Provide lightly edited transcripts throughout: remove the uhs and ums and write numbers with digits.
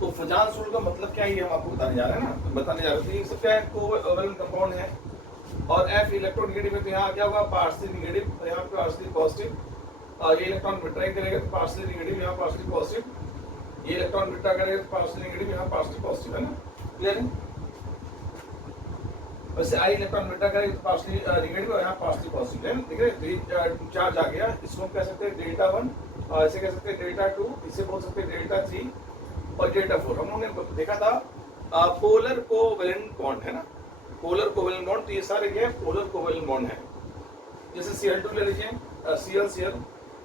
तो फजान सूल का मतलब क्या है ये हम आपको बताने जा रहे हैं ना, बताने जा रहे हैं। तो ये सब क्या है, कोवैलेंट कंपाउंड है और F इलेक्ट्रोनेगेटिव है, तो यहाँ क्या होगा, पार्शियली नेगेटिव, तो यहाँ पे पार्शियली पॉजिटिव। ये इलेक्ट्रॉन विड्रॉ करेगा तो पार्शियली नेगेटिव, यहाँ पार्शियली पॉजिटिव। ये इलेक्ट्रॉन विड्रॉ करेगा तो पार्शियली नेगेटिव, यहाँ पार्शियली पॉजिटिव, है ना, क्लियर है। वैसे आई इलेक्ट्रॉन विड्रॉ करेगा तो पार्शियली नेगेटिव और यहाँ पार्शियली पॉजिटिव है, ठीक है। तो चार्ज आ गया, इसको हम कह सकते हैं डेल्टा 1, और ऐसे कह सकते हैं डेल्टा 2, इसे बोल सकते हैं डेल्टा 3 और डेल्टा 4। हम लोगों ने देखा था पोलर कोवैलेंट बॉन्ड, है ना, पोलर कोवैलेंट बॉन्ड। तो ये सारे क्या है, पोलर कोवैलेंट बॉन्ड है। जैसे Cl2 ले लीजिए, Cl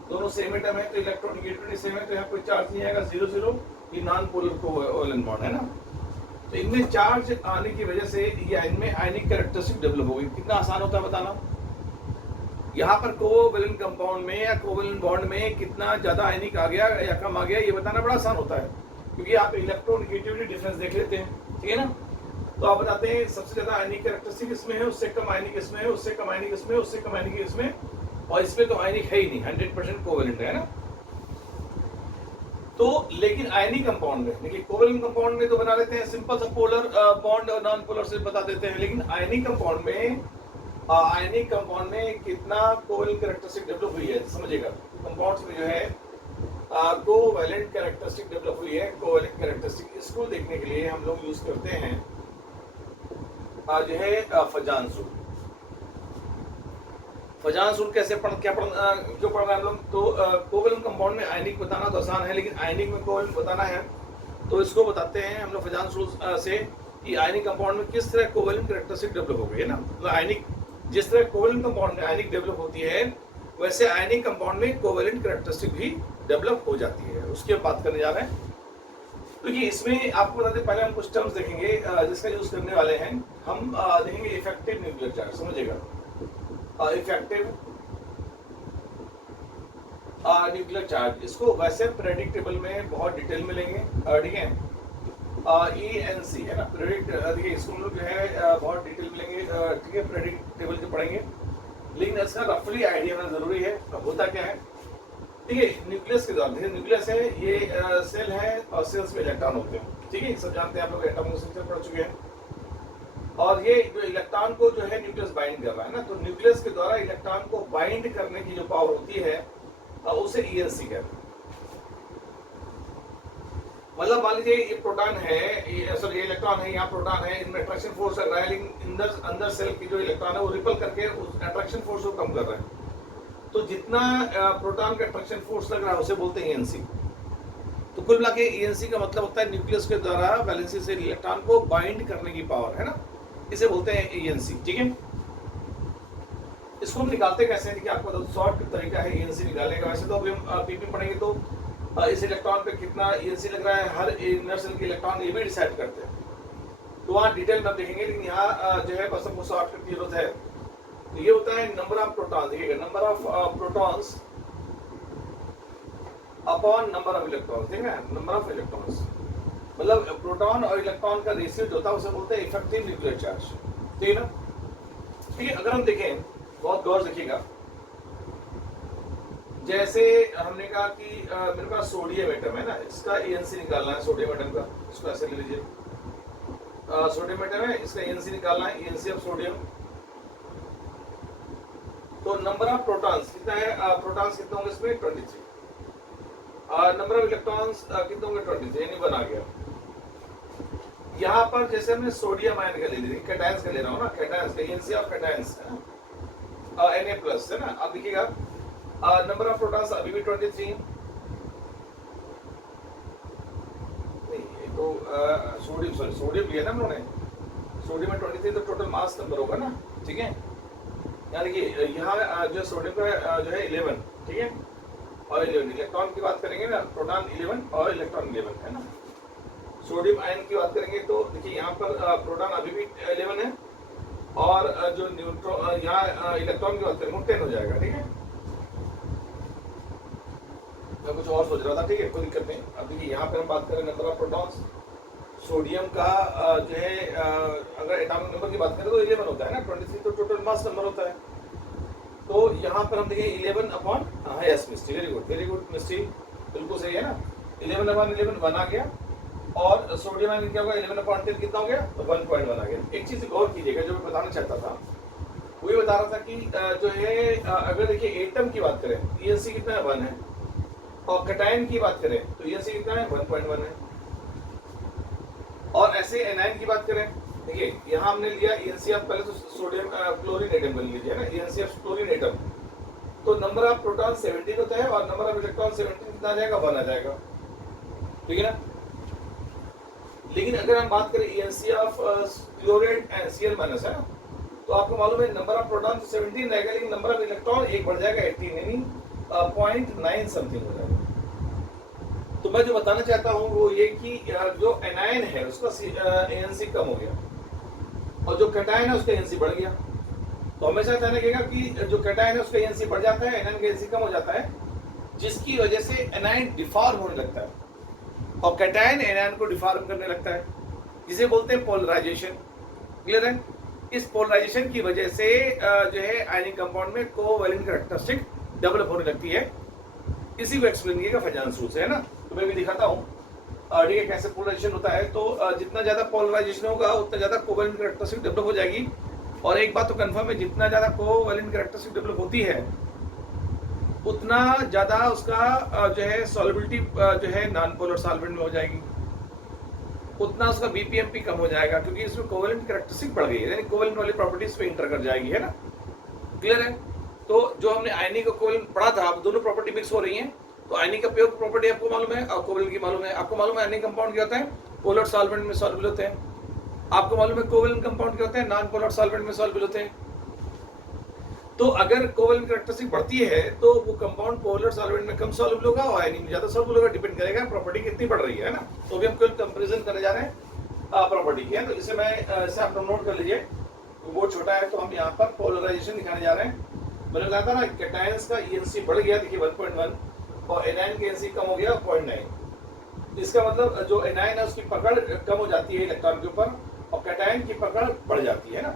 दोनों सेम एटम है, तो इलेक्ट्रोनेगेटिविटी सेम है, तो यहाँ कोई चार्ज नहीं आएगा, 0 0। ये नॉन पोलर कोवैलेंट बॉन्ड है ना। तो इनमें चार्ज आने की वजह से ये इनमें आयनिक कैरेक्टरिस्टिक डेवलप हो गई। कितना आसान होता है बताना। यहाँ पर कोवैलेंट कंपाउंड में या कोवैलेंट बॉन्ड में कितना ज्यादा आयनिक आ गया या कम आ गया, ये बताना बड़ा आसान होता है, क्योंकि आप इलेक्ट्रोनेगेटिविटी डिफरेंस देख लेते हैं, ठीक है ना। तो आप बताते हैं सबसे ज्यादा आयनिक कैरेक्टरिस्टिक इसमें है, उससे कम आयनिक इसमें है, उससे कम आयनिक इसमें, उससे कम आयनिक इसमें, और इसमें तो आयनिक है ही नहीं, 100% कोवैलेंट है ना। तो लेकिन आयनिक कंपाउंड में, देखिए कोवैलेंट कंपाउंड में तो बना लेते हैं सिंपल सा पोलर बॉन्ड और नॉन पोलर से बता देते हैं, लेकिन आयनिक कंपाउंड में कितना कोवैलेंट कैरेक्टरिस्टिक डेवलप हुई है, समझिएगा। कंपाउंड्स में जो है कोवैलेंट कैरेक्टरिस्टिक डेवलप हुई है, कोवैलेंट कैरेक्टरिस्टिक, इसको देखने के लिए हम लोग यूज करते हैं जो है फजान सूल। फजान सूल कैसे क्यों पढ़ रहे हैं हम लोग, तो कोवैलेंट कंपाउंड में आयनिक बताना तो आसान है, लेकिन आयनिक में कोवैलेंट बताना है, तो इसको बताते हैं हम लोग फजान सूल से कि आयनिक कंपाउंड में किस तरह कोवैलेंट कैरेक्टरिस्टिक डेवलप हो गई है ना। तो आयनिक, जिस तरह कोवैलेंट कंपाउंड में आयनिक डेवलप होती है, वैसे आयनिक कंपाउंड में कोवैलेंट कैरेक्टरिस्टिक भी डेवलप हो जाती है, उसकी हम बात करने जा रहे हैं। तो ये इसमें आपको बताते पहले हम कुछ टर्म्स देखेंगे जिसका यूज करने वाले हैं। हम देखेंगे इफेक्टिव न्यूक्लियर चार्ज, समझिएगा। इफेक्टिव न्यूक्लियर चार्ज, इसको वैसे पीरियोडिक टेबल में बहुत डिटेल में लेंगे, ठीक है। ENC है ना, पीरियोडिक, देखिए इसको हम लोग जो है बहुत डिटेल में लेंगे, ठीक है, पीरियोडिक टेबल के पढ़ेंगे, लेकिन इसका रफली आइडिया होना जरूरी है। होता क्या है, ठीक है, न्यूक्लियस के द्वारा, देखिए न्यूक्लियस है, ये सेल है और सेल्स में इलेक्ट्रॉन होते हैं, ठीक है, सब जानते हैं आप लोग, एटॉमिक स्ट्रक्चर पढ़ चुके हैं। और ये जो इलेक्ट्रॉन को जो है न्यूक्लियस बाइंड कर रहा है ना, तो न्यूक्लियस के द्वारा इलेक्ट्रॉन को बाइंड करने की जो पावर होती है उसे ENC कहते हैं। मतलब मान लीजिए ये प्रोटॉन है, ये इलेक्ट्रॉन है, यहाँ प्रोटॉन है, इनमें अट्रैक्शन फोर्स लग रहा है, लेकिन अंदर सेल की जो इलेक्ट्रॉन है वो रिपल करके उस अट्रैक्शन फोर्स को कम कर रहा है। तो जितना प्रोटॉन का अट्रैक्शन फोर्स लग रहा है उसे बोलते हैं ENC। तो कुल मिला के ENC का मतलब होता है न्यूक्लियस के द्वारा वैलेंसी से इलेक्ट्रॉन को बाइंड करने की पावर, है ना, इसे बोलते हैं ENC, ठीक है। इसको हम निकालते कैसे हैं, कि आपको तो शॉर्ट तरीका है ENC निकालने का। वैसे तो अभी हम PP पढ़ेंगे तो इस इलेक्ट्रॉन पे कितना ENC लग रहा है, हर इनर सेल के इलेक्ट्रॉन ये भी डिसाइड करते हैं, तो वहाँ डिटेल में देखेंगे, लेकिन यहाँ जो है बस हमको शॉर्टकट की जरूरत है। तो ये होता है नंबर ऑफ प्रोटॉन, देखिएगा, number of protons upon number of electrons, ठीक है, नंबर ऑफ इलेक्ट्रॉन्स, मतलब प्रोटॉन और इलेक्ट्रॉन का रेशियो जो होता है उसे बोलते हैं इफेक्टिव न्यूक्लियर चार्ज, ठीक है ना। ठीक है, अगर हम देखें, बहुत गौर से देखिएगा, जैसे हमने कहा कि मेरे पास सोडियम एटम है ना, इसका ENC निकालना है, सोडियम एटम का, इसको ऐसे ले लीजिए, सोडियम एटम है, इसका ENC निकालना है, ENC ऑफ सोडियम। तो नंबर ऑफ प्रोटॉन्स कितना है, प्रोटॉन्स कितने होंगे इसमें, 23, नंबर ऑफ इलेक्ट्रॉन्स कितने होंगे, 23, यानी 1 आ गया। यहाँ पर जैसे हमने सोडियम आयन का ले ली, कैटायंस का ले रहा हूँ ना, कैटायंस का ENC ऑफ कैटायंस है ना, Na+ है ना। अब देखिएगा नंबर ऑफ प्रोटॉन्स अभी भी 23, नहीं तो सोडियम लिया ना हम लोगों ने, सोडियम में 23, तो टोटल मास नंबर होगा ना, ठीक है। यानी कि यहाँ जो सोडियम का जो है 11, ठीक है, और 11 इलेक्ट्रॉन की बात करेंगे ना, प्रोटॉन 11 और इलेक्ट्रॉन 11 है ना। सोडियम आयन की बात करेंगे तो देखिए यहाँ पर प्रोटॉन अभी भी 11 है, और जो न्यूट्रॉन, यहाँ इलेक्ट्रॉन की बात करेंगे 10 हो जाएगा, ठीक है। मैं कुछ और सोच रहा था, ठीक है, कोई दिक्कत नहीं। अब देखिए यहाँ पर हम बात करें नंबर ऑफ प्रोटॉन्स, सोडियम का जो है अगर एटॉमिक नंबर की बात करें तो 11 होता है ना, 23 तो टोटल मास नंबर होता है। तो यहाँ पर हम देखिए 11 अपॉन, यस मिस्टी, वेरी गुड मिस्टी, बिल्कुल सही है ना, 11 अपॉन 11 1 आ गया, और सोडियम आयन क्या होगा 11/10 कितना हो गया तो 1.1 आ गया। एक चीज गौर कीजिएगा जो मैं बताना चाहता था, वो ये बता रहा था कि जो है अगर देखिए एटम की बात करें ENC कितना है 1 है, और कैटायन की बात करें तो ENC कितना है 1.1 है। और ऐसे एनायन की बात करें, देखिए यहाँ हमने लिया ENC ऑफ, पहले तो सोडियम क्लोरीन एटम बन लीजिए ना, ENC ऑफ क्लोरीन एटम, तो नंबर ऑफ प्रोटॉन 17 होता है और नंबर ऑफ इलेक्ट्रॉन 17 कितना आ जाएगा 1 आ जाएगा, ठीक है ना। लेकिन अगर हम बात करें ENC of chloride and Cl minus है, तो आपको मालूम है नंबर ऑफ प्रोटॉन 17 रहेगा, लेकिन नंबर ऑफ इलेक्ट्रॉन एक बढ़ जाएगा 18, यानी 0.9 समथिंग हो जाएगा। तो मैं जो बताना चाहता हूँ वो ये कि जो एनायन है उसका ANC कम हो गया और जो कैटायन है उसका ANC बढ़ गया। तो हमेशा ध्यान रखिएगा कि जो कैटायन है उसका ANC बढ़ जाता है, एनायन का ANC कम हो जाता है, जिसकी वजह से एनायन डिफॉर्म होने लगता है और कैटायन एनायन को डिफॉर्म करने लगता है, जिसे बोलते हैं पोलराइजेशन। क्लियर है। इस पोलराइजेशन की वजह से जो है आयनिक कंपाउंड में कोवैलेंट कैरेक्टरिस्टिक डेवलप होने लगती है। इसी को एक्सप्लेन किएगा फजांस रूल से, है ना। तो मैं भी दिखाता हूँ ठीक है कैसे पोलराइजेशन होता है। तो जितना ज्यादा पोलराइजेशन होगा उतना ज्यादा कोवैलेंट कैरेक्टरिस्टिक डेवलप हो जाएगी। और एक बात तो कंफर्म है, जितना ज्यादा कोवैलेंट कैरेक्टरिस्टिक डेवलप होती है उतना ज्यादा उसका जो है सॉल्युबिलिटी जो है नॉन पोलर सॉल्वेंट में हो जाएगी, उतना उसका BPMP कम हो जाएगा, क्योंकि इसमें कोवैलेंट कैरेक्टरिस्टिक बढ़ गई है, यानी कोवैलेंट वाली प्रॉपर्टीज पे इंटर कर जाएगी, है ना। क्लियर है। तो जो हमने आयनिक और कोवैलेंट पढ़ा था, अब दोनों प्रॉपर्टी मिक्स हो रही हैं। तो आयनिक का प्योर प्रॉपर्टी आपको मालूम है और कोवैलेंट की मालूम है। आपको मालूम है आयनिक कंपाउंड क्या होता है, पोलर सॉल्वेंट में सॉल्युबल होते हैं। आपको मालूम है कोवैलेंट कंपाउंड क्या होते हैं, नॉन पोलर सॉल्वेंट में सॉल्युबल होते हैं। तो अगर कोवैलेंट कैरेक्टरिस्टिक बढ़ती है तो वो कंपाउंड पोलर सॉल्वेंट में कम सॉल्युबल होगा और आयनिक में ज्यादा सॉल्युबल होगा, डिपेंड करेगा प्रॉपर्टी कितनी बढ़ रही है ना। तो अभी हम कुल कंपैरिजन करने जा रहे हैं प्रॉपर्टी की है। तो इसे मैं इसे आप नोट कर लीजिए, वो छोटा है तो हम यहाँ पर पोलराइजेशन दिखाने जा रहे हैं। मैंने कहा था ना कैटायंस का ENC बढ़ गया, देखिए 1.1, और एनायन का ENC कम हो गया 0.9। इसका मतलब जो एनायन है उसकी पकड़ कम हो जाती है इलेक्ट्रॉन के ऊपर और कैटायन की पकड़ बढ़ जाती है ना।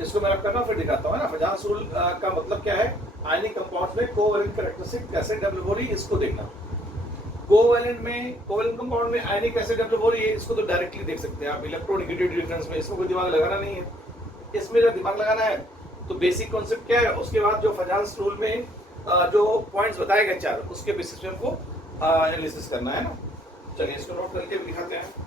इसको मैं करना फिर दिखाता हूँ ना। फजांस रूल का मतलब क्या है, आयनिक कंपाउंड्स में कोवैलेंट कैरेक्टरिस्टिक कैसे डेवलप हो रही है इसको देखना। कोवैलेंट कंपाउंड में आयनिक कैसे डेवलप हो रही है इसको तो डायरेक्टली देख सकते हैं आप, इलेक्ट्रोनेगेटिविटी डिफरेंस में। इसमें कोई दिमाग लगाना नहीं है, इसमें जब दिमाग लगाना है तो बेसिक कॉन्सेप्ट क्या है, उसके बाद जो फजांस रूल में जो पॉइंट्स बताए गए 4 उसके बेसिस पे हमको एनालिसिस करना है ना। चलिए इसको नोट करके भी दिखाते हैं।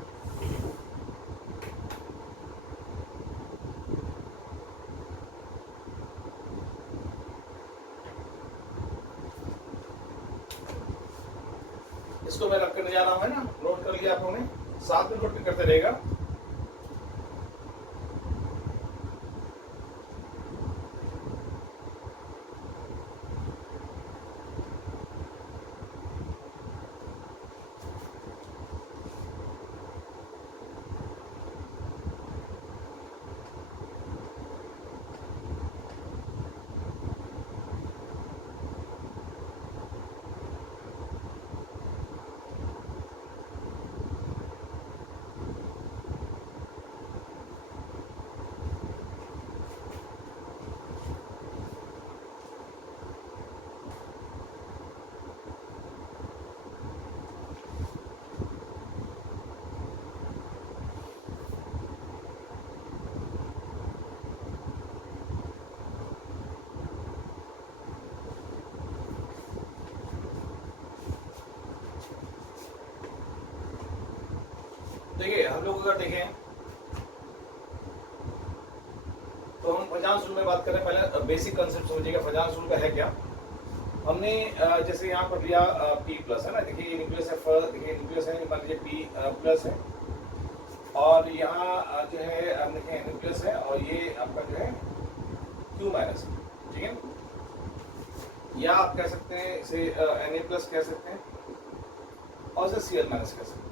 इसको मैं रख करने जा रहा हूं, है ना। नोट कर लिया आप लोगों ने, साथ में नोट करते रहेगा। देखिए हम लोग अगर देखें तो हम फजांस रूल में बात करें, पहले बेसिक कंसेप्ट समझिएगा फजांस रूल का है क्या। हमने जैसे यहाँ पर लिया P+ है ना, देखिए ये न्यूक्लियस है, देखिए न्यूक्लियस है, मान लीजिए P+ है, और यहाँ जो है हम देखें न्यूक्लियस है और ये आपका जो है Q-, ठीक है। या आप कह सकते हैं इसे Na+ कह सकते हैं और इसे Cl- कह सकते हैं।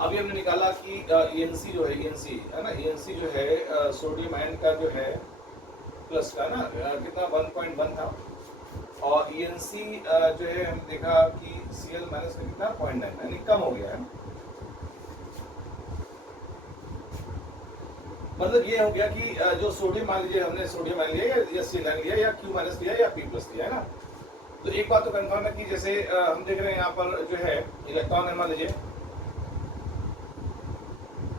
अभी हमने निकाला कि ENC जो है, ENC है ना, ENC जो है सोडियम आयन का जो है प्लस का ना कितना 1.1 था, और ENC जो है हम देखा कि Cl- का कितना 0.9, यानी कम हो गया है। मतलब ये हो गया कि जो सोडियम मान लीजिए हमने सोडियम आयन लिया या Cl- लिया या Q- लिया या P+ लिया है ना, तो एक बात तो कंफर्म है कि जैसे हम देख रहे हैं यहाँ पर जो है इलेक्ट्रॉन है, मान लीजिए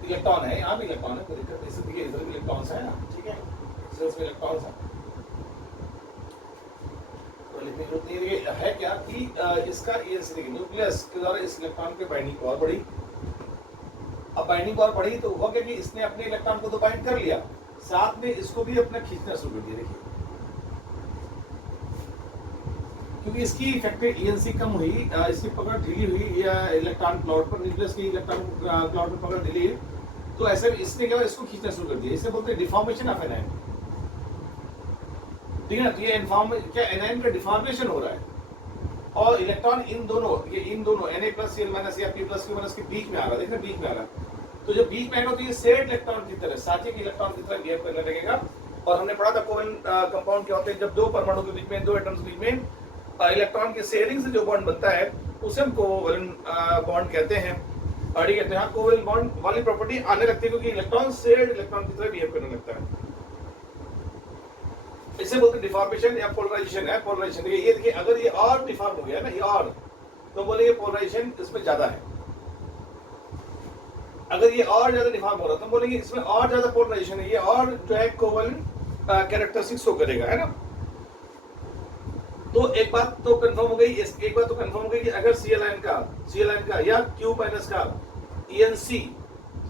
इलेक्ट्रॉन है, यहाँ भी इलेक्ट्रॉन है, कोई दिक्कत नहीं, देखिए इधर भी इलेक्ट्रॉन्स है ना, ठीक है, सेल्स में इलेक्ट्रॉन्स है, तो लिखने की जरूरत नहीं है। देखिए है क्या कि इसका ENC देखिए न्यूक्लियस के द्वारा इस इलेक्ट्रॉन की बाइंडिंग पावर बढ़ी। अब बाइंडिंग पावर बढ़ी तो हुआ क्या कि इसने अपने इलेक्ट्रॉन को तो बाइंड कर लिया, साथ में इसको भी अपना खींचना शुरू कर दिया। देखिए क्योंकि इसकी इफेक्टिव ENC कम हुई, इसकी पकड़ ढीली हुई या इलेक्ट्रॉन क्लाउड पर, न्यूक्लियस की इलेक्ट्रॉन क्लाउड पर पकड़ ढीली हुई, तो ऐसे इसने क्या इसको खींचना शुरू कर दिया। इसे बोलते हैं डिफॉर्मेशन ऑफ एनायन, ठीक है ना। तो ये क्या एनायन का डिफॉर्मेशन हो रहा है और इलेक्ट्रॉन इन दोनों Na+Cl- या P+Q- के बीच में आ रहा है, देखना बीच में आ रहा है। तो जब बीच में आएगा तो ये शेयर्ड इलेक्ट्रॉन की तरह, साझे के इलेक्ट्रॉन की तरह बिहेव करने लगेगा। और हमने पढ़ा था कोवेलेंट कंपाउंड क्या होते हैं, जब दो परमाणु के बीच में, दो एटम्स के बीच में इलेक्ट्रॉन के शेयरिंग से जो बॉन्ड बनता है उसे हम कोवेलेंट बॉन्ड कहते हैं। और ठीक है, तो यहाँ कोवेलेंट बॉन्ड वाली प्रॉपर्टी आने लगती है क्योंकि इलेक्ट्रॉन शेयर्ड इलेक्ट्रॉन की तरह बिहेव करने लगता है। इसे बोलते हैं डिफॉर्मेशन या पोलराइजेशन है। पोलराइजेशन ये देखिए, अगर ये और डिफॉर्म हो गया ना, ये और, तो बोलेंगे पोलराइजेशन इसमें ज्यादा है। अगर ये और ज्यादा डिफॉर्म हो रहा तो बोलेंगे इसमें और ज्यादा पोलराइजेशन है, ये और जो है कोवेलेंट कैरेक्टरिस्टिक्स शो करेगा, है ना। तो एक बात तो कंफर्म हो गई, एक बात तो कंफर्म हो गई कि अगर Cl का या Q- का ENC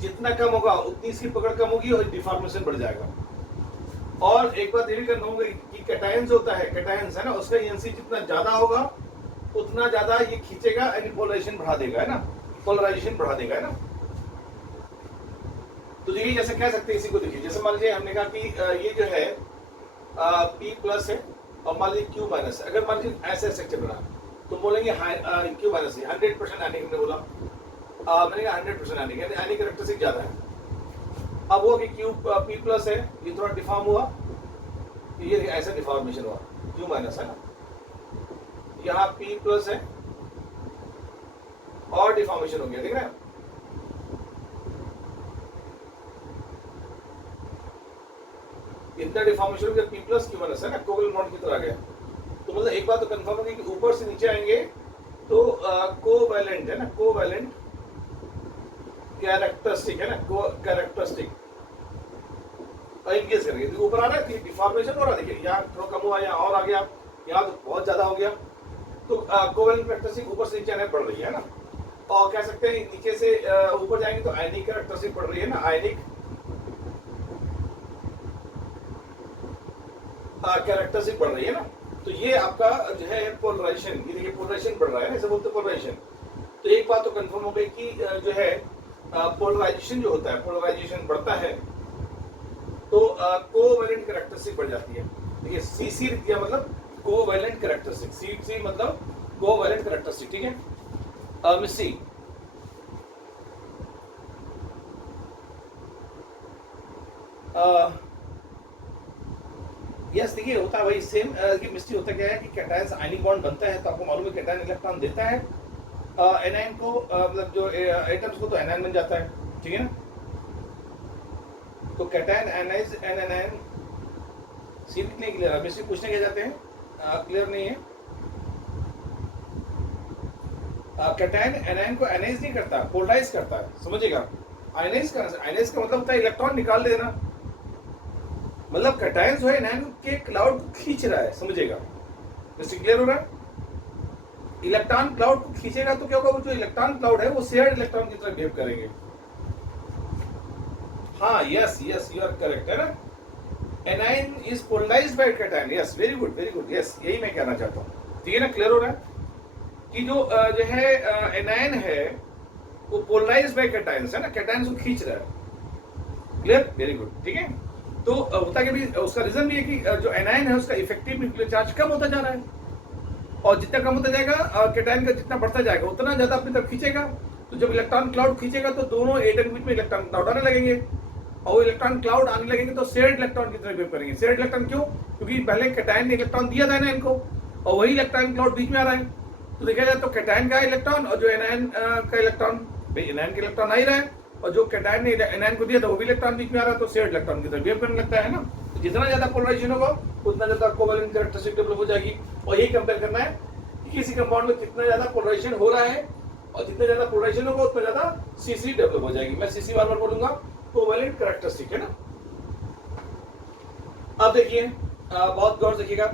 जितना कम होगा उतनी इसकी पकड़ कम होगी और डिफॉर्मेशन बढ़ जाएगा। और एक बात ये भी कंफर्म हो गई कि कैटायंस होता है, कैटायंस है ना, उसका ENC जितना ज्यादा होगा उतना ज्यादा ये खींचेगा, यानी पोलराइजेशन बढ़ा देगा, है ना, पोलराइजेशन बढ़ा देगा, है ना। तो देखिए जैसे कह सकते हैं इसी को, देखिए जैसे मान लीजिए हमने कहा कि ये जो है P+ है और मान लीजिए Q- है। अगर मान लीजिए ऐसे स्ट्रक्चर बना तो बोलेंगे Q- है 100% आने हमने बोला, मैंने कहा 100% आने कैरेक्टरिस्टिक ज्यादा है। अब वो कि P+ है, ये थोड़ा डिफॉर्म हुआ, ये ऐसा डिफॉर्मेशन हुआ, Q- है ना, यहाँ P+ है और डिफॉर्मेशन हो गया, देख रहे हैं। इतना डिफॉर्मेशन हो गया, P+ Q- है ना, कोवेलेंट बॉन्ड की तरह आ गया। तो मतलब एक बात तो कंफर्म हो गई कि ऊपर से नीचे आएंगे तो कोवेलेंट है ना, कोवेलेंट कैरेक्टरिस्टिक है ना, कैरेक्टरिस्टिक इंक्रीज करेंगे। तो ऊपर आ रहा है डिफॉर्मेशन हो रहा है, देखिए यहाँ थोड़ा कम हुआ, यहाँ और आ गया, यहाँ तो बहुत ज्यादा हो गया। तो कोवेलेंट कैरेक्टरिस्टिक ऊपर से नीचे आने बढ़ रही है ना। और कह सकते हैं नीचे से ऊपर जाएंगे तो आयनिक कैरेक्टरिस्टिक बढ़ रही है ना, आयनिक कैरेक्टरिस्टिक बढ़ रही है ना। तो ये आपका जो है पोलराइजेशन, ये देखिए पोलराइजेशन बढ़ रहा है ना, इसे बोलते हैं पोलराइजेशन। तो एक बात तो कंफर्म हो गई कि जो है पोलराइजेशन जो होता है, पोलराइजेशन बढ़ता है तो कोवेलेंट कैरेक्टरिस्टिक बढ़ जाती है। देखिए CC लिख दिया मतलब कोवेलेंट कैरेक्टरिस्टिक, CC मतलब कोवेलेंट कैरेक्टरिस्टिक, ठीक है। मिस्सी यस, देखिए होता है वही सेम। मिस्टी होता क्या है कि कैटायंस आयनिक बॉन्ड बनता है, तो आपको मालूम है कैटायन इलेक्ट्रॉन देता है एनायन को, मतलब जो एटम्स को, तो एनायन बन जाता है, ठीक है ना। तो कैटायन एनाइज एन एनायन सी नहीं क्लियर, मिस्टी पूछने के जाते हैं, क्लियर नहीं है। कैटायन एनायन को एनाइज नहीं करता, पोलराइज करता है, समझिएगा। आयनाइज का मतलब होता है इलेक्ट्रॉन निकाल देना, मतलब कैटायन जो है एनायन के क्लाउड को खींच रहा है, समझिएगा। जैसे क्लियर हो रहा है, इलेक्ट्रॉन क्लाउड को खींचेगा तो क्या होगा, वो जो इलेक्ट्रॉन क्लाउड है वो शेयर्ड इलेक्ट्रॉन की तरह बिहेव करेंगे। हाँ यस यू आर करेक्ट, है ना। Anion is polarized by cation, yes very good yes, यही मैं कहना चाहता हूँ, ठीक है ना। क्लियर हो रहा है कि जो है एनायन है वो पोलराइज्ड बाय कैटायंस है ना, कैटायंस को खींच रहा है। क्लियर, वेरी गुड, ठीक है। तो होता क्या भी, उसका रीजन भी है कि जो एनायन है उसका इफेक्टिव न्यूक्लियर चार्ज कम होता जा रहा है, और जितना कम होता जाएगा कैटायन का जितना बढ़ता जाएगा उतना ज्यादा अपनी तरफ खींचेगा। तो जब इलेक्ट्रॉन क्लाउड खींचेगा तो दोनों एटम के बीच में इलेक्ट्रॉन क्लाउड आने लगेंगे, और वो इलेक्ट्रॉन क्लाउड आने लगेंगे तो शेयर्ड इलेक्ट्रॉन की तरफ बिहेव करेंगे। शेयर्ड इलेक्ट्रॉन क्यों, क्योंकि पहले कैटायन ने इलेक्ट्रॉन दिया था एनायन को, और वही इलेक्ट्रॉन क्लाउड बीच में आ रहा है। तो देखा जाए तो कैटायन का इलेक्ट्रॉन और जो एनायन का इलेक्ट्रॉन, भाई एनायन का इलेक्ट्रॉन आ ही रहा है, और जो कैटायन ने एनायन को दिया था वो भी इलेक्ट्रॉन बीच में आ रहा है, तो शेयर्ड इलेक्ट्रॉन की तरफ बिहेव करने लगता है ना। जितना ज्यादा पोलराइजेशन होगा उतना ज्यादा कोवैलेंट कैरेक्टरिस्टिक डेवलप हो जाएगी। और यही कंपेयर करना है कि किसी कंपाउंड में कितना ज्यादा पोलराइजेशन हो रहा है, और जितना ज्यादा पोलराइजेशन होगा उतना ज्यादा सीसी डेवलप हो जाएगी। मैं सीसी बार बार बोलूंगा, कोवैलेंट कैरेक्टरिस्टिक है ना। अब देखिए, बहुत गौर से देखिएगा।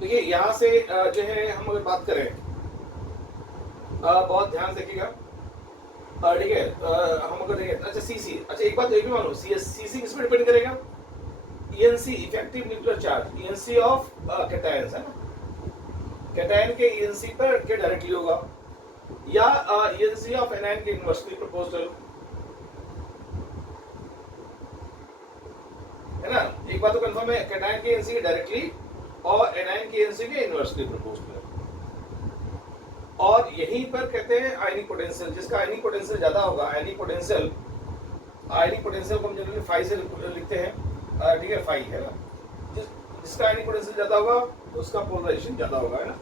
देखिए यहां से जो है हम अगर बात करें, बहुत ध्यान से देखिएगा, ठीक है। हम अगर देखें, अच्छा सीसी, अच्छा एक बात ये भी मालूम, सीसी किस पे डिपेंड करेगा? ENC, effective nuclear charge, ENC of cations है ना। कैटायन के ईएनसी पर क्या डायरेक्टली होगा, या ईएनसी ऑफ एनायन के इन्वर्सली प्रोपोर्शनल, है ना। एक बात तो कंफर्म है, कैटायन के ईएनसी के डायरेक्टली और एनायन के ईएनसी के इन्वर्सली प्रोपोर्शनल। और यहीं पर कहते हैं आयनिक पोटेंशियल, जिसका आयनिक पोटेंशियल ज्यादा होगा, आयनिक पोटेंशियल को हम जनरली फाई से लिखते हैं, ठीक है, फाई है ना। जिसका आयनिक पोटेंशियल ज्यादा होगा उसका पोलराइजेशन ज्यादा होगा, है ना।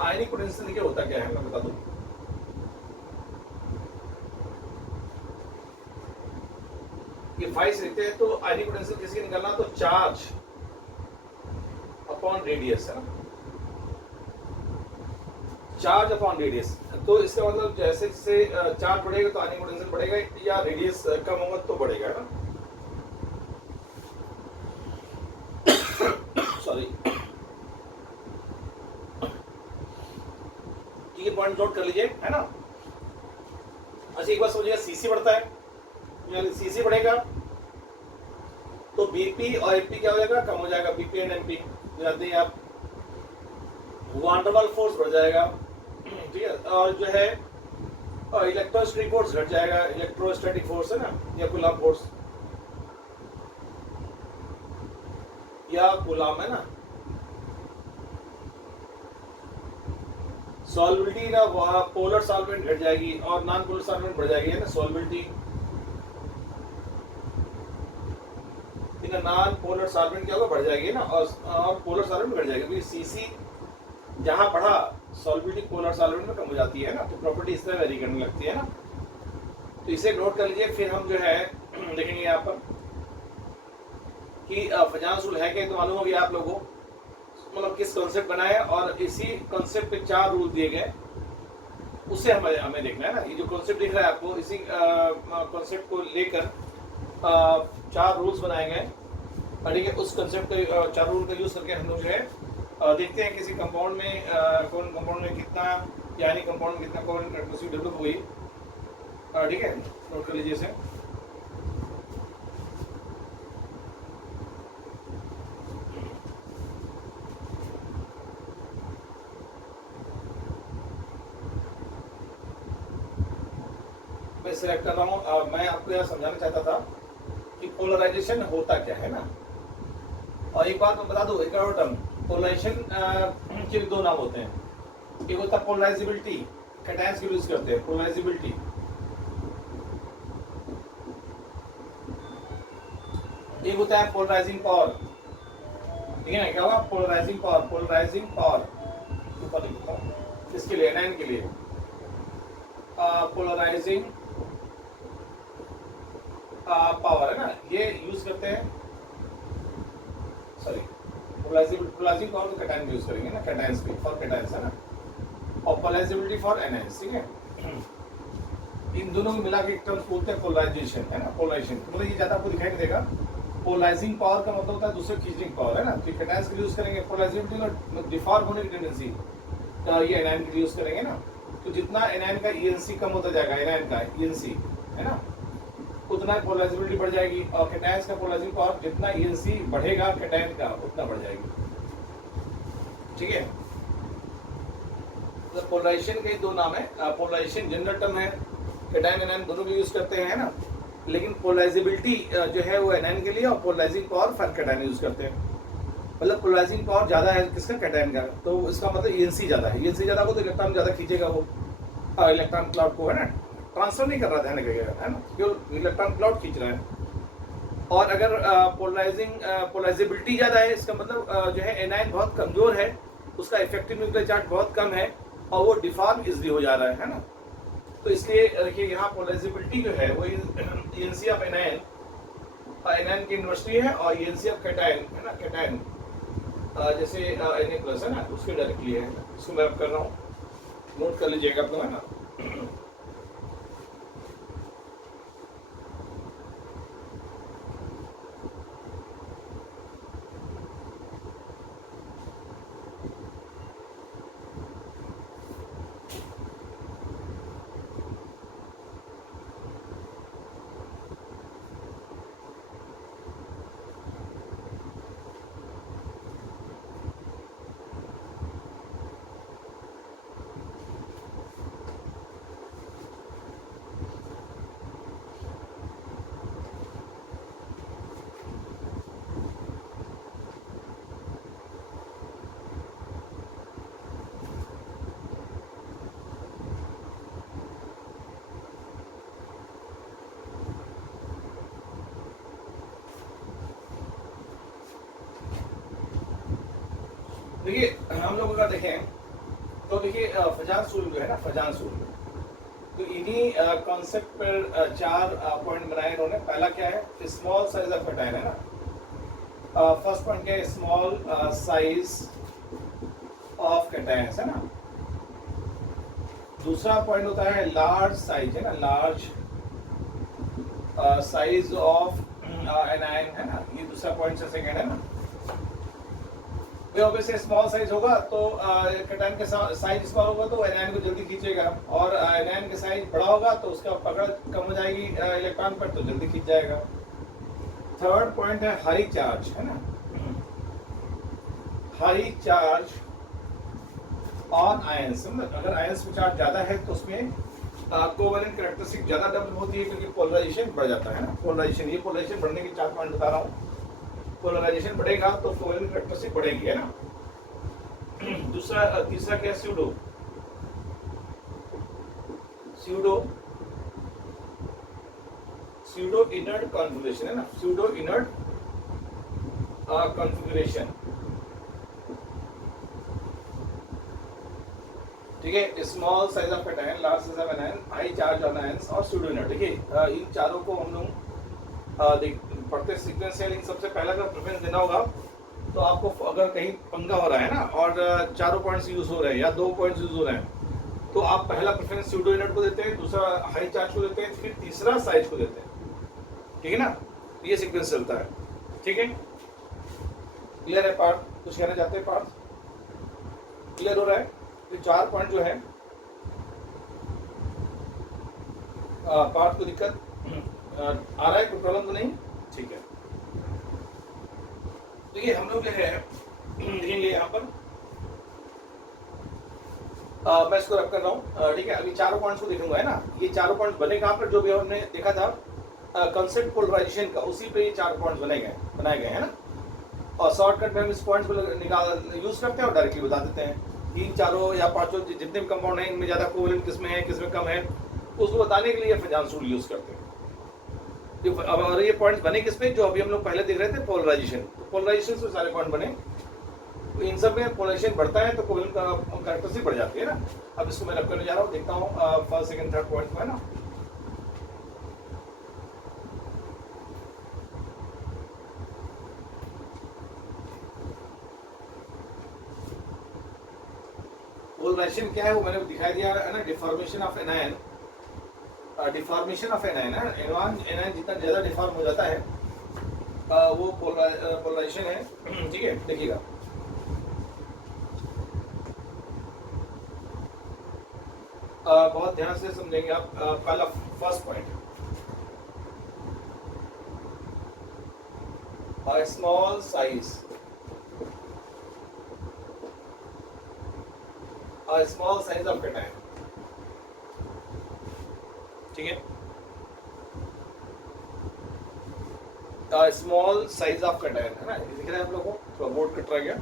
आयनिक पोटेंशियल देखिए होता क्या है, मैं बता दूं। ये फाई से लिखते हैं तो आयनिक पोटेंशियल किसके निकलना, तो चार्ज अपॉन रेडियस है ना, चार्ज अपॉन रेडियस। तो इसका मतलब जैसे जैसे चार्ज बढ़ेगा तो आयनिक पोटेंशियल बढ़ेगा, या रेडियस कम होगा तो बढ़ेगा, है ना। सॉरी, ठीक है, पॉइंट नोट कर लीजिए, है ना। अच्छा एक बात समझिएगा, सीसी बढ़ता है, सीसी बढ़ेगा तो बीपी और एमपी क्या हो जाएगा, कम हो जाएगा। बीपी एंड एमपी जानते हैं आप, वान डर वाल्स फोर्स बढ़ जाएगा, ठीक है। और जो है इलेक्ट्रोस्टैटिक फोर्स घट जाएगा, इलेक्ट्रोस्टैटिक फोर्स है ना, या कूलम्ब फोर्स, या कूलम्ब है ना। सॉल्बिलिटी ना, पोलर सॉल्वेंट घट जाएगी और नॉन पोलर सॉल्वेंट बढ़ जाएगी, है ना। सॉल्बिलिटी नॉन पोलर सॉल्वेंट क्या होगा, बढ़ जाएगी ना, और पोलर सॉल्वेंट बढ़ जाएगी, क्योंकि सीसी जहां बढ़ा सॉल्बिलिटी पोलर सॉल्वेंट में कम हो जाती है ना, तो प्रॉपर्टी इस तरह वेरी करने लगती है ना। तो इसे नोट कर लीजिए। फिर हम जो है देखेंगे यहाँ पर कि फजांस रूल है क्या, तो मालूम होगी आप लोगों को, मतलब किस कॉन्सेप्ट बना है, और इसी कॉन्सेप्ट पे 4 रूल दिए गए, उसे हमें देखना है ना। ये जो कॉन्सेप्ट दिख रहा है आपको, इसी कॉन्सेप्ट को लेकर 4 रूल्स बनाए गए, ठीक है। उस कॉन्सेप्ट का 4 रूल का यूज करके हम लोग जो है देखते हैं किसी कंपाउंड में कौन कंपाउंड में कितना, यानी कंपाउंड में कितना कोवैलेंट कैरेक्टरिस्टिक डेवलप हुई, ठीक है। नोट कर लीजिए इसे। मैं सिलेक्ट कर रहा हूँ। मैं आपको यह समझाना चाहता था कि पोलराइजेशन होता क्या है ना। और एक बात मैं बता दूं, एक और टर्म, पोलराइजेशन के 2 नाम होते हैं। एक होता है पोलराइजेबिलिटी, कैटायंस के यूज करते हैं पोलराइजेबिलिटी। एक होता है पोलराइजिंग पावर, ठीक है ना। क्या होगा, पोलराइजिंग पावर, पोलराइजिंग पावर ऊपर लिखता हूं, किसके लिए, एनायन के लिए। पोलराइजिंग पावर है ना, ये यूज करते हैं, सॉरी पोलराइजिंग पावर तो कैटायन में यूज करेंगे ना, कैटायंस पे, फॉर कैटायंस है ना, और पोलराइजेबिलिटी फॉर एनायंस, ठीक है। इन दोनों को मिला के एक टर्म बोलते हैं पोलराइजेशन, है ना। पोलराइजेशन मतलब ये ज्यादा आपको दिखाई नहीं देगा। पोलराइजिंग पावर का मतलब होता है दूसरे खींचने पावर, है ना। तो कैटायंस के लिए यूज करेंगे। पोलराइजेबिलिटी का डिफॉर्म होने की टेंडेंसी, तो ये एनायन के लिए यूज करेंगे ना। तो जितना एनायन का ईएनसी कम होता जाएगा, एनायन का ईएनसी, है ना, उतना पोलराइजेबिलिटी बढ़ जाएगी। और कैटायंस का पोलराइजिंग पावर जितना ईएनसी बढ़ेगा कैटायन का, उतना बढ़ जाएगी, ठीक है। तो पोलराइजेशन के 2 नाम है। पोलराइजेशन जनरल टर्म है, कैटायन एनायन दोनों भी यूज करते हैं, है ना। लेकिन पोलराइजेबिलिटी जो है वो एनायन के लिए, और polarizing power for cation use करते हैं। मतलब पोलराइजिंग पावर ज्यादा है किसका, कैटायन का, तो इसका मतलब ईएनसी ज्यादा है। ईएनसी ज्यादा हो तो इलेक्ट्रॉन ज्यादा खींचेगा वो, इलेक्ट्रॉन क्लाउड को, है ना, ट्रांसफर नहीं कर रहा था, है ना, केवल इलेक्ट्रॉन क्लाउड खींच रहा है। और अगर पोलराइजेबिलिटी ज्यादा है, इसका मतलब जो है एनायन बहुत कमजोर है, उसका इफेक्टिव न्यूक्लियर चार्ज बहुत कम है, और वो डिफॉर्म इजली हो जा रहा है ना। तो इसलिए देखिए यहाँ पोलराइजेबिलिटी जो है वो ENC ऑफ एनायन, एनायन की यूनिवर्सिटी है, और ENC ऑफ कैटायन है ना, कैटायन जैसे Na+ है ना, उसके डायरेक्टली है। इसको मैं अब कर रहा हूँ, नोट कर लीजिएगा आप लोग, है ना। देखिए हम लोग अगर देखें तो देखिए फजान सूल जो है ना, फजान सूल, तो इन्हीं कॉन्सेप्ट पर 4 पॉइंट बनाए इन्होंने। पहला क्या है, स्मॉल साइज ऑफ कैटायन है ना। फर्स्ट पॉइंट क्या है, स्मॉल साइज ऑफ कैटायंस है ना। दूसरा पॉइंट होता है लार्ज साइज है ना, लार्ज साइज ऑफ एनायन है ना, ये दूसरा पॉइंट से सेकंड है ना। ऑब्वियसली स्मॉल साइज होगा तो कैटायन का साइज स्मॉल होगा तो एनायन को जल्दी खींचेगा, और एनायन का साइज बड़ा होगा तो उसका पकड़ कम हो जाएगी इलेक्ट्रॉन पर, तो जल्दी खींच जाएगा। थर्ड पॉइंट है हाई चार्ज है ना, हाई चार्ज ऑन आयंस। अगर आयंस में चार्ज ज्यादा है तो उसमें कोवेलेंट कैरेक्टरिस्टिक ज्यादा डेवलप होती है, क्योंकि पोलराइजेशन बढ़ जाता है ना। पोलराइजेशन, ये पोलराइजेशन बढ़ने के 4 पॉइंट बता रहा हूँ। पोलराइजेशन बढ़ेगा तो कोवेलेंट कैरेक्टरिस्टिक बढ़ेगी है ना। तीसरा क्या है, स्यूडो इनर्ट कॉन्फिगरेशन है ना, स्यूडो इनर्ट कॉन्फिगरेशन। ठीक है, small size of cation, large size of anion, high charge on ions और स्यूडो इनर्ट। देखिए इन चारों को हम लोग पढ़ते सीक्वेंशियल। इन सबसे पहला अगर प्रेफरेंस देना होगा तो आपको, अगर कहीं पंगा हो रहा है ना और चारों पॉइंट्स यूज हो रहे हैं या 2 पॉइंट्स यूज हो रहे हैं, तो आप पहला प्रेफरेंस स्यूडो इनर्ट को देते हैं, दूसरा हाई चार्ज को देते हैं, फिर तीसरा साइज को देते हैं। ठीक है ना, ये सीक्वेंस चलता है। ठीक है, क्लियर है पार्ट? कुछ कहना चाहते हैं पार्ट? क्लियर हो रहा है? ये 4 पॉइंट जो है पार्ट को दिक्कत आ रहा है, कोई प्रॉब्लम तो नहीं? ठीक है, देखिए हम लोग जो है देखेंगे यहाँ पर, मैं इसको रब कर रहा हूँ। ठीक है, अभी चारों पॉइंट्स को देखूंगा है ना। ये चारों पॉइंट्स बने कहाँ पर, जो भी हमने देखा था कंसेप्ट पोलराइजेशन का, उसी पे ये 4 पॉइंट्स बनाए गए है ना। और शॉर्टकट में हम इस पॉइंट्स को यूज करते हैं और डायरेक्टली बता देते हैं। 3, 4 या 5 जितने भी कंपाउंड हैं, इनमें ज्यादा कोवेलेंट किसमें है, किसमें कम है, उसको बताने के लिए फजान सूल यूज करते हैं। अब ये पॉइंट्स बने किसमें, जो अभी हम लोग पहले देख रहे थे, पोलराइजेशन। पोलराइजेशन से सारे पॉइंट बने, तो इन सब में पोलराइजेशन बढ़ता है तो कोवेलेंट का कैरेक्टरिस्टिक बढ़ जाती है ना। अब इसको मैं रब करने जा रहा हूँ, देखता हूँ फर्स्ट सेकंड थर्ड पॉइंट है ना। पोलराइजेशन क्या है वो मैंने दिखाई दिया है ना। Deformation of anion, deformation of anion है। एनायन जितना ज्यादा डिफॉर्म हो जाता है वो पोलराइजेशन है। ठीक है, देखिएगा बहुत ध्यान से समझेंगे आप। पहला first point, small size, small size of cation. ठीक है, स्मॉल साइज ऑफ कैटायन है ना, दिख रहा है आप लोगों को? थोड़ा बोर्ड कट रह गया।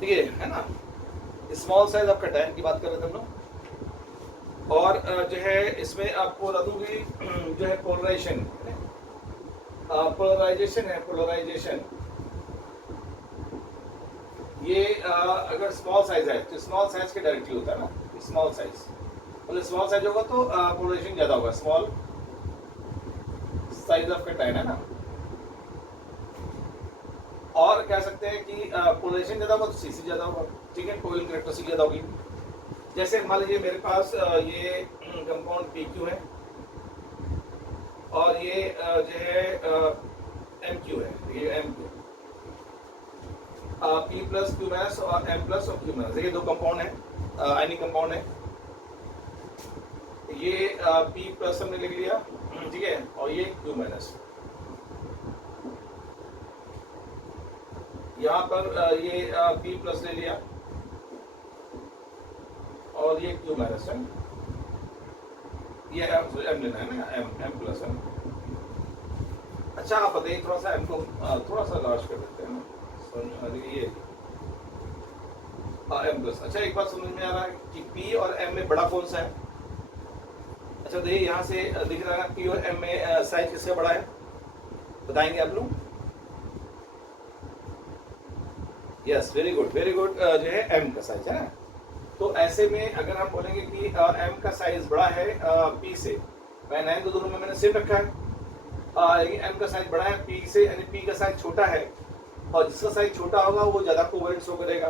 ठीक है ना, स्मॉल साइज ऑफ कैटायन की बात कर रहे थे हम लोग। और जो है इसमें आपको बता दूं कि जो है पोलराइजेशन, पोलराइजेशन है, पोलराइजेशन ये अगर स्मॉल साइज है तो स्मॉल साइज के डायरेक्टली होता है ना, स्मॉल साइज मतलब स्मॉल साइज होगा तो पोलराइजेशन ज़्यादा होगा, स्मॉल साइज ऑफ कैटायन है ना। और कह सकते हैं कि पोलराइजेशन ज़्यादा होगा तो सीसी ज़्यादा होगा, ठीक है, कोवैलेंट कैरेक्टरिस्टिक ज़्यादा होगी। जैसे मान लीजिए मेरे पास ये कंपाउंड PQ है और ये जो है MQ है, ये MQ P plus Q minus और M प्लस और Q माइनस, ये दो कंपाउंड है, आयनिक कंपाउंड है। ये P प्लस हमने लिख लिया, ठीक है, और ये Q माइनस। यहाँ पर ये P प्लस ले लिया और ये Q माइनस है, ये M लेना है ना, M प्लस है। अच्छा आप बताइए, थोड़ा सा M को थोड़ा सा लार्ज कर देते हैं ना, ये M प्लस। अच्छा एक बात समझ में आ रहा है कि P और M में बड़ा कौन सा है? अच्छा देखिए यहाँ से दिख रहा है P और M में साइज किसका बड़ा है, बताएंगे आप लोग? Yes, very good very good, जो है M का साइज है ना। तो ऐसे में अगर हम बोलेंगे कि M का साइज बड़ा है P से, मैंने तो दोनों में मैंने सेम रखा है, लेकिन M का साइज बड़ा है P से, यानी P का साइज छोटा है, और जिसका साइज छोटा होगा वो ज़्यादा कोवैलेंट शो करेगा।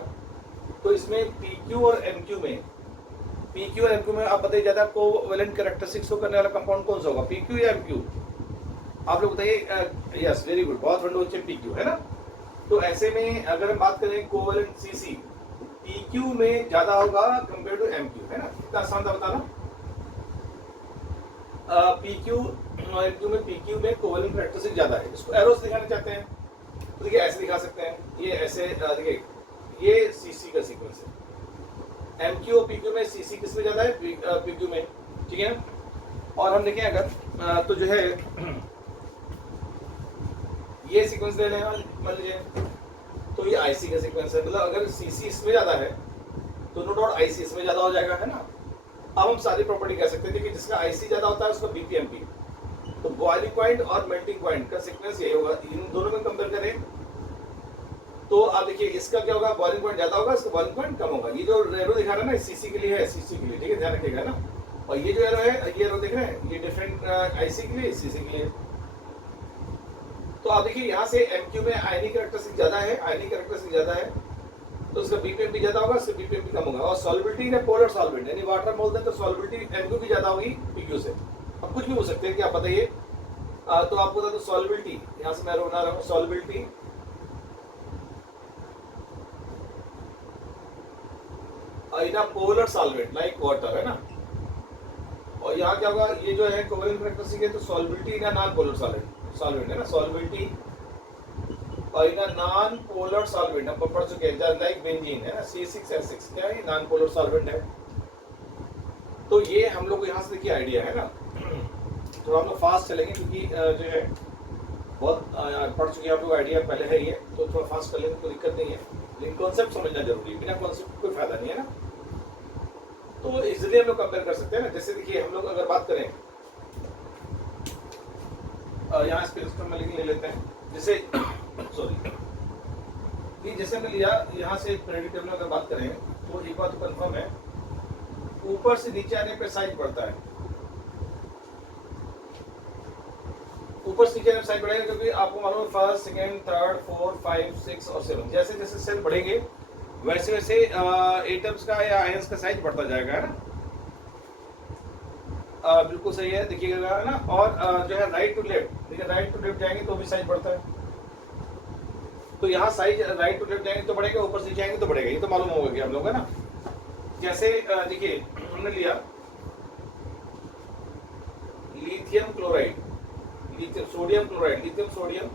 तो इसमें PQ और MQ में, PQ और MQ में आप बताइए ज़्यादा कोवैलेंट कैरेक्टरिस्टिक शो करने वाला कंपाउंड कौन सा होगा, PQ या MQ? आप लोग बताइए। यस वेरी गुड, बहुत ठंडो बच्चे PQ है ना। तो ऐसे में अगर हम बात करें कोवैलेंट CC, PQ में ज़्यादा होगा कंपेयर टू MQ, है ना। कितना आसान था बताना। PQ और MQ में, PQ में कोवैलेंट कैरेक्टरिस्टिक ज़्यादा है। इसको एरोस दिखाना चाहते हैं तो देखिए ऐसे दिखा सकते हैं, ये ऐसे देखिए, ये CC का सीक्वेंस है। MQ और PQ में CC किसमें ज़्यादा है, PQ में, ठीक है ना। और हम देखें अगर तो जो है ये सीक्वेंस ले लें मान लीजिए, तो ये IC का सीक्वेंस है, मतलब अगर CC इसमें ज़्यादा है तो नो डाउट IC इसमें ज़्यादा हो जाएगा, है ना। अब हम सारी प्रॉपर्टी कह सकते हैं कि जिसका IC ज़्यादा होता है उसका BPMP, तो बॉइलिंग पॉइंट और मेल्टिंग पॉइंट का सीक्वेंस यही होगा। इन दोनों में कंपेयर करें तो आप देखिए इसका क्या होगा, बॉइलिंग पॉइंट ज़्यादा होगा, इसका बॉइलिंग पॉइंट कम होगा। ये जो एरो दिखा रहा है ना, CC के लिए है, CC के लिए, ठीक है, ध्यान रखिएगा ना। और ये जो एरो है, ये एरो देख रहे हैं, ये डिफरेंट IC के लिए, CC के लिए। तो आप देखिए यहाँ से MQ में आयनिक कैरेक्टरिस्टिक ज़्यादा है, आयनिक कैरेक्टरिस्टिक ज़्यादा है, तो उसका BPMP ज़्यादा होगा, उसका BPMP कम होगा। और सॉल्बिलिटी है, पोलर सॉल्वेंट यानी वाटर बोलते हैं, तो सॉल्बिलिटी MQ की ज़्यादा होगी PQ से। अब कुछ भी हो सकते हैं कि आप बताइए, तो आपको बता दो सॉल्बिलिटी, यहाँ से मैं एरो बना रहा हूँ, solubility in a polar solvent like water, है ना। और यहाँ क्या होगा, ये जो है कोवैलेंट कैरेक्टरिस्टिक है, तो सॉल्बिलिटी in a non polar solvent है ना, सॉल्बिलिटी और इन अ नॉन पोलर सॉल्वेंट हम पढ़ चुके हैं, लाइक बेंजीन है ना, C6H6 क्या है, नॉन पोलर सॉल्वेंट है। तो ये हम लोग को यहाँ से देखिए आइडिया है ना। तो हम लोग फास्ट चलेंगे क्योंकि जो है बहुत पढ़ चुके हैं आप लोग, आइडिया पहले है ये, तो थोड़ा फास्ट कर लेंगे, कोई दिक्कत नहीं है, लेकिन कॉन्सेप्ट समझना जरूरी है, बिना कॉन्सेप्ट कोई फायदा नहीं है ना। तो इजीली हम लोग कंपेयर कर सकते हैं ना। जैसे देखिए हम लोग अगर बात करें, यहाँ स्पेक्ट्रम में ले लेते हैं, जैसे सॉरी, जैसे हमने लिया यहाँ से पीरियोडिक टेबल में अगर बात करें तो एक बात तो कंफर्म है, ऊपर से नीचे आने पर साइज बढ़ता है, ऊपर से नीचे साइज बढ़ेगा, क्योंकि आपको मालूम है फर्स्ट, सेकंड, थर्ड, फोर्थ, 5, 6 और 7 जैसे जैसे सेल बढ़ेंगे वैसे वैसे एटम्स का या आयंस का साइज बढ़ता जाएगा, है ना। बिल्कुल सही है, देखिएगा ना। और जो है राइट टू लेफ्ट, देखिए राइट टू लेफ्ट जाएंगे तो भी साइज बढ़ता है, तो यहाँ साइज राइट टू लेफ्ट जाएंगे तो बढ़ेगा, ऊपर से जाएंगे तो बढ़ेगा, ये तो मालूम होगा कि हम लोग, है ना। जैसे देखिए हमने लिया lithium chloride, lithium sodium chloride, lithium sodium,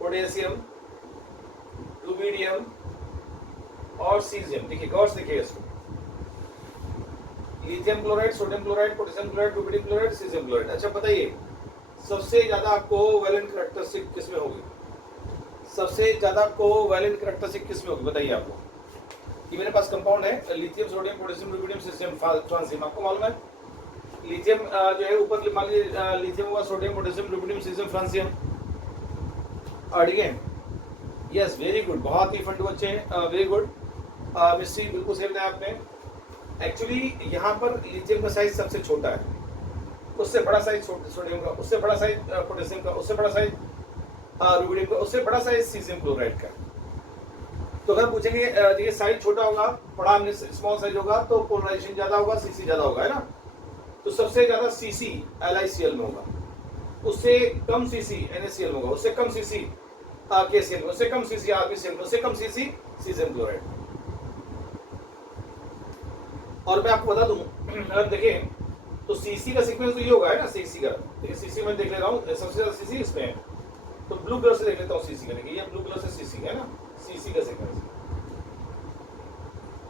potassium, rubidium और सीजियम। देखिए गौर से देखिए इसको, lithium chloride, sodium chloride, potassium chloride, rubidium chloride, caesium chloride. अच्छा बताइए सबसे ज्यादा कोवैलेंट कैरेक्टरिस्टिक किसमें होगी, सबसे ज्यादा कोवैलेंट कैरेक्टरिस्टिक किसमें होगी बताइए आपको। ये मेरे पास कंपाउंड है lithium, sodium, potassium, rubidium, caesium, francium, आपको मालूम है लिथियम जो है ऊपर मान लीजिए लिथियम होगा, sodium, potassium, rubidium, caesium, francium, ठीक है। यस वेरी गुड, बहुत ही फंडू अच्छे हैं, वेरी गुड मिस्ट्री, बिल्कुल सही बताया आपने। एक्चुअली यहाँ पर लिथियम का साइज सबसे छोटा है, उससे बड़ा साइज सोडियम का, उससे बड़ा साइज पोटेशियम का, उससे बड़ा साइज रुबिडियम का, उससे बड़ा साइज सीजियम क्लोराइड का। तो अगर पूछेंगे ये साइज छोटा होगा, बड़ा स्मॉल साइज होगा तो पोलराइजेशन ज्यादा होगा, सीसी ज्यादा होगा, है ना। तो सबसे ज्यादा सीसी LiCl में होगा, उससे कम सीसी NaCl में होगा, उससे कम सीसी KCl में, उससे कम सीसी RbCl में, उससे कम सीसी सीजियम क्लोराइड। और मैं आपको बता दूं, अगर देखें तो सीसी का सीक्वेंस तो ये होगा, है ना, सीसी का। देखिए सीसी में देख ले रहा हूँ, सबसे ज्यादा सीसी इसमें है, तो ब्लू कलर से देख लेता हूँ सीसी का। देखिए ये ब्लू कलर से सीसी है ना, सीसी का सीक्वेंस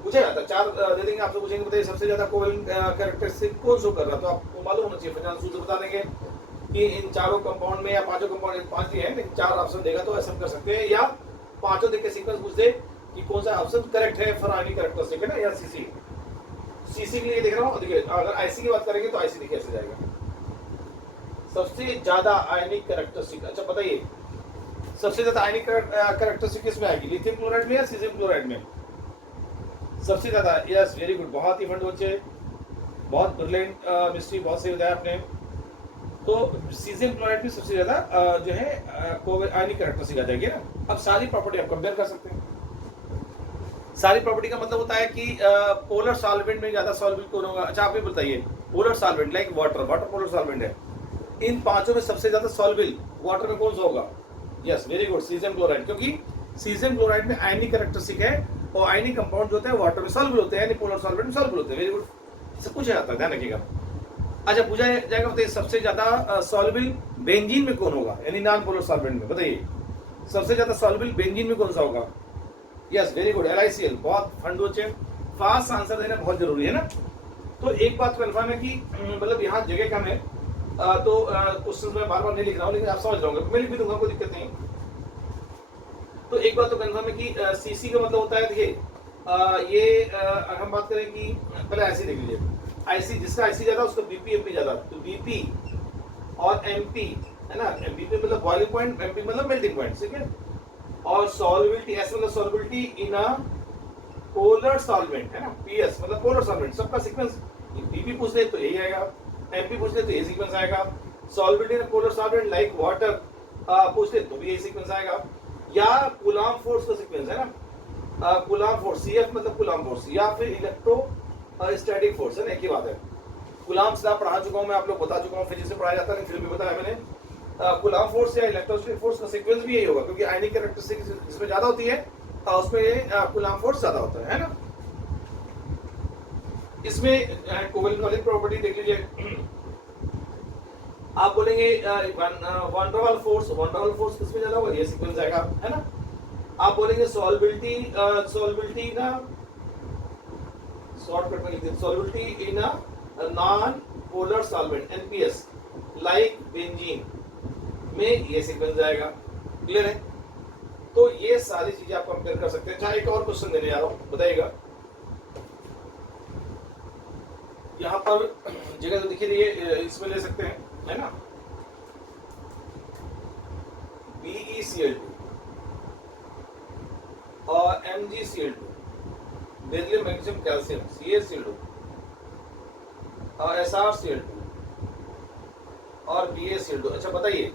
पूछा जाता है। 4 दे देंगे आपसे, पूछेंगे बताइए सबसे ज्यादा कोवेलेंट कैरेक्टरिस्टिक कौन शो कर रहा है, तो आपको मालूम होना चाहिए। फिर सूत्र बता देंगे कि इन चारों कंपाउंड में या पांचों कंपाउंड, 5 दिए हैं लेकिन 4 ऑप्शन देगा तो ऐसा हम कर सकते हैं, या पांचों देख के सीक्वेंस पूछ दे कि कौन सा ऑप्शन करेक्ट है फॉर आयनिक कैरेक्टरिस्टिक, है ना, या सीसी। सीसी के लिए देख रहा हूँ, देखिए अगर आईसी की बात करेंगे तो आईसी देखिए ऐसे जाएगा, सबसे ज्यादा आयनिक कैरेक्टरिस्टिक। अच्छा बताइए सबसे ज्यादा आयनिक कैरेक्टरिस्टिक किसमें आएगी, लिथियम क्लोराइड में या सीजियम क्लोराइड में? सबसे ज्यादा, यस वेरी गुड, बहुत ही फंड बच्चे, बहुत ब्रिलियंट मिस्ट्री, बहुत सही बताया आपने। तो सीजियम क्लोराइड में सबसे ज्यादा जो है आयनिक कैरेक्टरिस्टिक आ जाएगी ना। अब सारी प्रॉपर्टी आप कंपेयर कर सकते हैं। सारी प्रॉपर्टी का मतलब होता है कि पोलर सॉल्वेंट में ज्यादा सॉल्वेंट कौन होगा। अच्छा आप ये बताइए, polar solvent like water, water polar solvent है, इन पांचों में सबसे ज्यादा सॉल्वेबल वाटर में कौन सा होगा? Yes very good, caesium chloride, क्योंकि सीजियम क्लोराइड में आयनिक कैरेक्टरिस्टिक है और आयनिक कंपाउंड जो होते हैं वाटर में सॉल्वेबल होते हैं, यानी पोलर सॉल्वेंट में सॉल्वेबल होते हैं। वेरी गुड, सब पूछा जाता है, ध्यान रखिएगा। अच्छा पूछा जाएगा बताइए सबसे ज्यादा सॉल्वेबल बेंजीन में कौन होगा, यानी नॉन पोलर सॉल्वेंट में, बताइए सबसे ज्यादा सॉल्वेबल बेंजीन में कौन सा होगा? Yes very good, LiCl। बहुत फंड बच्चे, फास्ट आंसर देना बहुत जरूरी है ना। तो एक बात कंफर्म है कि मतलब यहाँ जगह कम है, तो क्वेश्चन में बार बार नहीं लिख रहा हूँ, लेकिन आप समझ रहे होंगे, मैं लिख भी दूंगा, कोई दिक्कत नहीं। तो एक बात तो कंफर्म है कि सीसी का मतलब होता है, देखिए ये अगर हम बात करें कि पहले आईसी देख लीजिए, आईसी जिसका आईसी ज्यादा उसका बीपी एमपी ज्यादा, तो बीपी और एमपी, है ना, बीपी मतलब बॉइलिंग पॉइंट, एमपी मतलब मेल्टिंग पॉइंट, ठीक है। और सॉल्युबिलिटी, एस मतलब solubility in a polar solvent, है ना, पीएस मतलब पोलर सॉल्वेंट। सबका सीक्वेंस बीपी पूछ ले तो यही आएगा, एमपी पूछ ले तो यही सीक्वेंस आएगा, solubility in a polar solvent like water पूछ ले तो भी यही सीक्वेंस आएगा, या कूलॉम फोर्स का सीक्वेंस, है ना, कूलॉम फोर्स, सीएफ मतलब कूलॉम फोर्स, या फिर इलेक्ट्रो स्टैटिक फोर्स, है ना, एक ही बात है। कूलॉम से पढ़ा चुका हूं मैं, आप लोग बता चुका हूं, फिजिक्स से पढ़ाया जाता है, फिर भी बताया मैंने। कूलॉम फोर्स या इलेक्ट्रोस्टैटिक फोर्स का सीक्वेंस भी यही होगा, क्योंकि आयनिक कैरेक्टरिस्टिक जिसमें ज्यादा होती है उसमें कूलॉम फोर्स ज्यादा होता है ना। इसमें कोवेलेंट वाली प्रॉपर्टी देख लीजिए, आप बोलेंगे वन डबल फोर्स किसमें ज्यादा होगा, ये सीक्वेंस आएगा, है ना। आप बोलेंगे सॉल्युबिलिटी ना, शॉर्टकट में लिख दें, solubility in a non polar solvent NPS like benzene में ये सीक्वेंस आएगा, क्लियर है। तो ये सारी चीजें आप कंपेयर कर सकते हैं। अच्छा एक और क्वेश्चन देने जा रहा हूं, बताइएगा। यहाँ पर जगह तो दिखी रही है, इसमें ले सकते हैं, है ना, BeCl2 और MgCl2, beryllium magnesium calcium, CaCl2 और SrCl2 और BaCl2। अच्छा बताइए,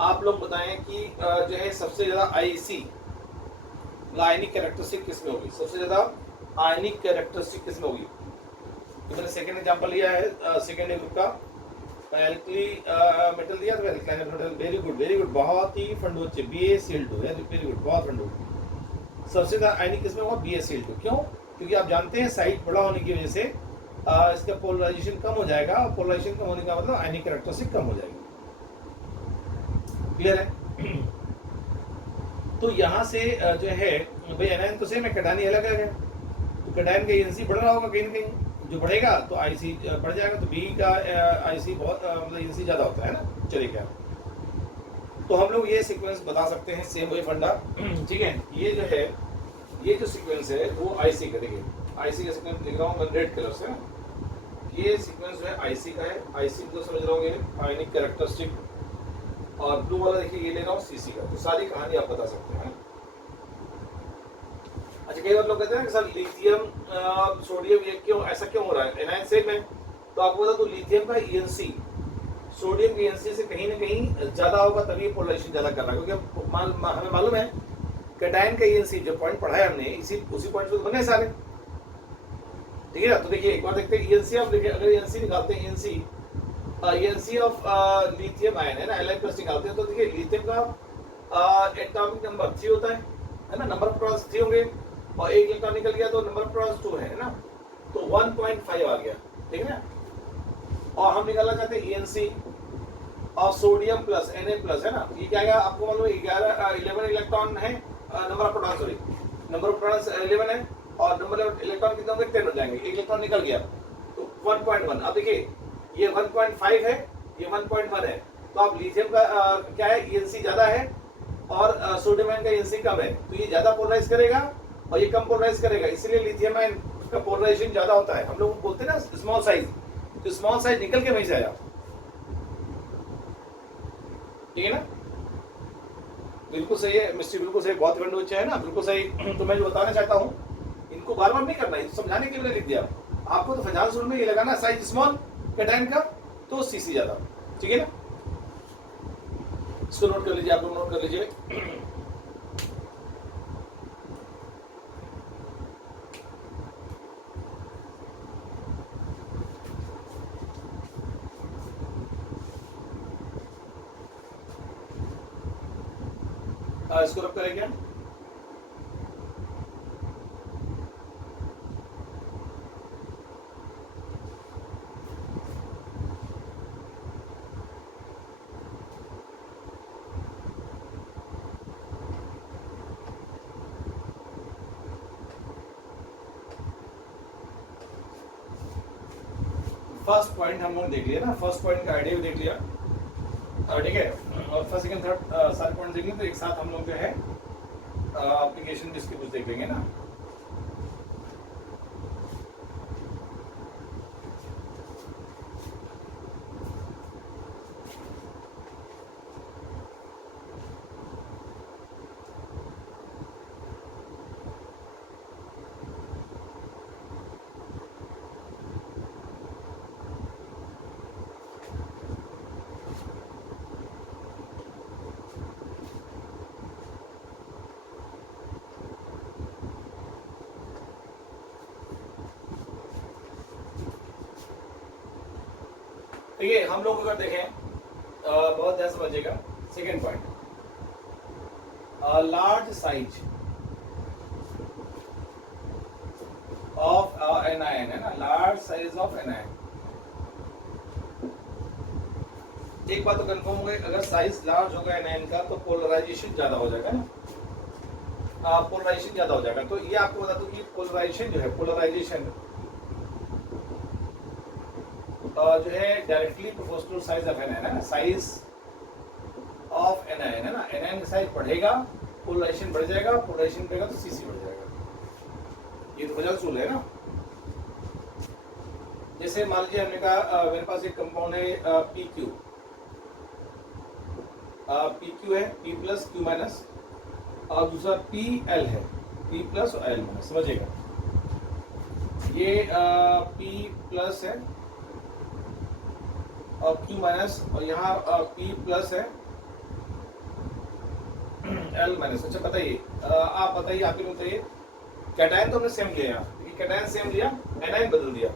आप लोग बताएं कि जो है सबसे ज्यादा आईसी आयनिक कैरेक्टरिस्टिक किसमें होगी, सबसे ज्यादा आयनिक कैरेक्टरिस्टिक किसमें होगी? तो मैंने सेकंड एग्जांपल लिया है, सेकंड ग्रुप का एल्कली मेटल दिया, तो एल्काइल मेटल, वेरी गुड, बहुत ही फंडू बच्चे, BaCl2, वेरी गुड, बहुत फंडू। सबसे ज्यादा आयनिक किसमें होगा? BaCl2। क्यों? क्योंकि आप जानते हैं साइज बड़ा होने की वजह से इसका पोलराइजेशन कम हो जाएगा, और पोलराइजेशन कम होने का मतलब आयनिक कैरेक्टरिस्टिक कम हो जाएगी, क्लियर है। तो यहाँ से जो है भाई एनायन तो सेम है, कैटायन अलग है, तो कैटायन का एनसी बढ़ रहा होगा कहीं ना कहीं, जो बढ़ेगा तो आईसी बढ़ जाएगा, तो बी का आईसी बहुत मतलब एनसी ज्यादा होता है ना। चलिए क्या, तो हम लोग ये सीक्वेंस बता सकते हैं, सेम वही फंडा, ठीक है। ये जो है, ये जो सीक्वेंस है वो आईसी का, देखिए आईसी का सीक्वेंस लिख रहा हूँ मैं रेड कलर से, ये सीक्वेंस जो है आईसी का है, आईसी को समझ रहे होंगे, आयनिक कैरेक्टरिस्टिक, और ब्लू वाला देखिए ये ले रहा हूँ सीसी का। तो सारी कहानी आप बता सकते हैं। अच्छा, कई बार लोग कहते हैं कि सर लिथियम सोडियम ये क्यों ऐसा क्यों हो रहा है एनायन से में, तो आपको बता, तो लिथियम का ईएनसी सोडियम के ईएनसी से कहीं ना कहीं ज्यादा होगा, तभी पोलराइजेशन ज्यादा कर रहा है। क्योंकि हमें मालूम है कैटायन का ईएनसी जो पॉइंट पढ़ा है हमने, उसी पॉइंट पे तो बने सारे, ठीक है ना। तो देखिए एक बार देखते हैं ईएनसी, आप देखिए अगर ईएनसी निकालते हैं, ईएनसी ऑफ लिथियम आयन है ना, Li+ निकालते हैं, तो देखिए लिथियम का एटॉमिक नंबर 3 होता है ना, नंबर ऑफ प्रोटॉन्स 3 होंगे, और एक इलेक्ट्रॉन निकल गया तो नंबर ऑफ प्रोटॉन्स 2 है ना, तो 1.5 आ गया, ठीक है ना। और हम निकालना चाहते हैं ENC of sodium plus Na+ है ना, ये क्या आएगा आपको मालूम है, 11 इलेक्ट्रॉन है, number of protons, sorry number of protons 11 है, और नंबर ऑफ इलेक्ट्रॉन कितने होंगे, 10 हो जाएंगे, एक इलेक्ट्रॉन निकल गया तो 1.1। अब देखिए ये 1.5 है, ये 1.1 है, तो आप लिथियम का क्या है ईएनसी ज्यादा है, और सोडियम आयन का ईएनसी कम है, तो ये ज्यादा पोलराइज करेगा और ये कम पोलराइज करेगा, इसीलिए लिथियम आयन का पोलराइजेशन ज्यादा होता है। हम लोग बोलते हैं ना स्मॉल साइज, तो स्मॉल साइज निकल के वहीं से आया, ठीक है ना। बिल्कुल सही है मिस्टर, बिल्कुल सही, बहुत खंड बच्चे है ना, बिल्कुल सही। तो मैं जो बताना चाहता हूँ, इनको बार बार नहीं करना है, समझाने के लिए लिख दिया आपको, तो फजाल शुरू में ये लगाना साइज स्मॉल कैटायन का, तो सीसी ज्यादा, ठीक है ना। इसको नोट कर लीजिए, आप लोग नोट कर लीजिए। इसको रब करें क्या, फर्स्ट पॉइंट हम लोग देख लिया ना, फर्स्ट पॉइंट का आइडिया भी देख लिया, ठीक है, और फर्स्ट सेकंड थर्ड सारे पॉइंट देख लें, तो एक साथ हम लोग जो है एप्लीकेशन भी इसके कुछ देख लेंगे ना। देखिए हम लोग अगर देखें, बहुत ध्यान समझिएगा, second point, large size of anion है ना, लार्ज साइज ऑफ एनायन। एक बात तो कंफर्म हो गई, अगर साइज लार्ज होगा एनायन का तो पोलराइजेशन ज्यादा हो जाएगा ना, पोलराइजेशन ज्यादा हो जाएगा। तो ये आपको बता दूं कि पोलराइजेशन जो है, पोलराइजेशन जो है directly proportional size of anion है ना, साइज ऑफ एनायन है ना, एनायन का साइज बढ़ेगा पोलराइजेशन बढ़ जाएगा, पोलराइजेशन बढ़ेगा तो सीसी बढ़ जाएगा। ये तो फजल सूल है ना। जैसे मान लीजिए हमने कहा मेरे पास एक कंपाउंड है PQ, PQ है P+ Q-, और दूसरा PL है P+ और L-, समझिएगा। ये P+ है और Q-, और यहाँ P+ है L-। अच्छा बताइए, आप बताइए, आप ही बताइए, कैटायन तो हमने सेम लिया, यहाँ कैटायन सेम लिया, एनायन बदल दिया,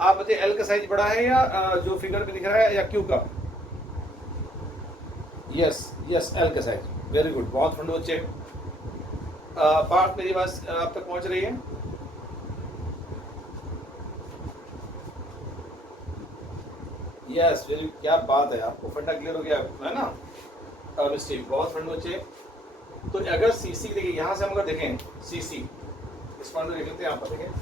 आप बताइए L का साइज बड़ा है या जो फिगर पे दिख रहा है, या Q का? यस यस, L का साइज, वेरी गुड, बहुत फंड बच्चे। बात मेरी बात आप तक पहुंच रही है? यस वेरी, क्या बात है, आपको फंडा क्लियर हो गया है ना, मिस्टेक, बहुत फंड बच्चे। तो अगर सीसी देखिए, यहाँ से हम अगर देखें सीसी, इस पॉइंट में देख लेते हैं, यहाँ पर देखें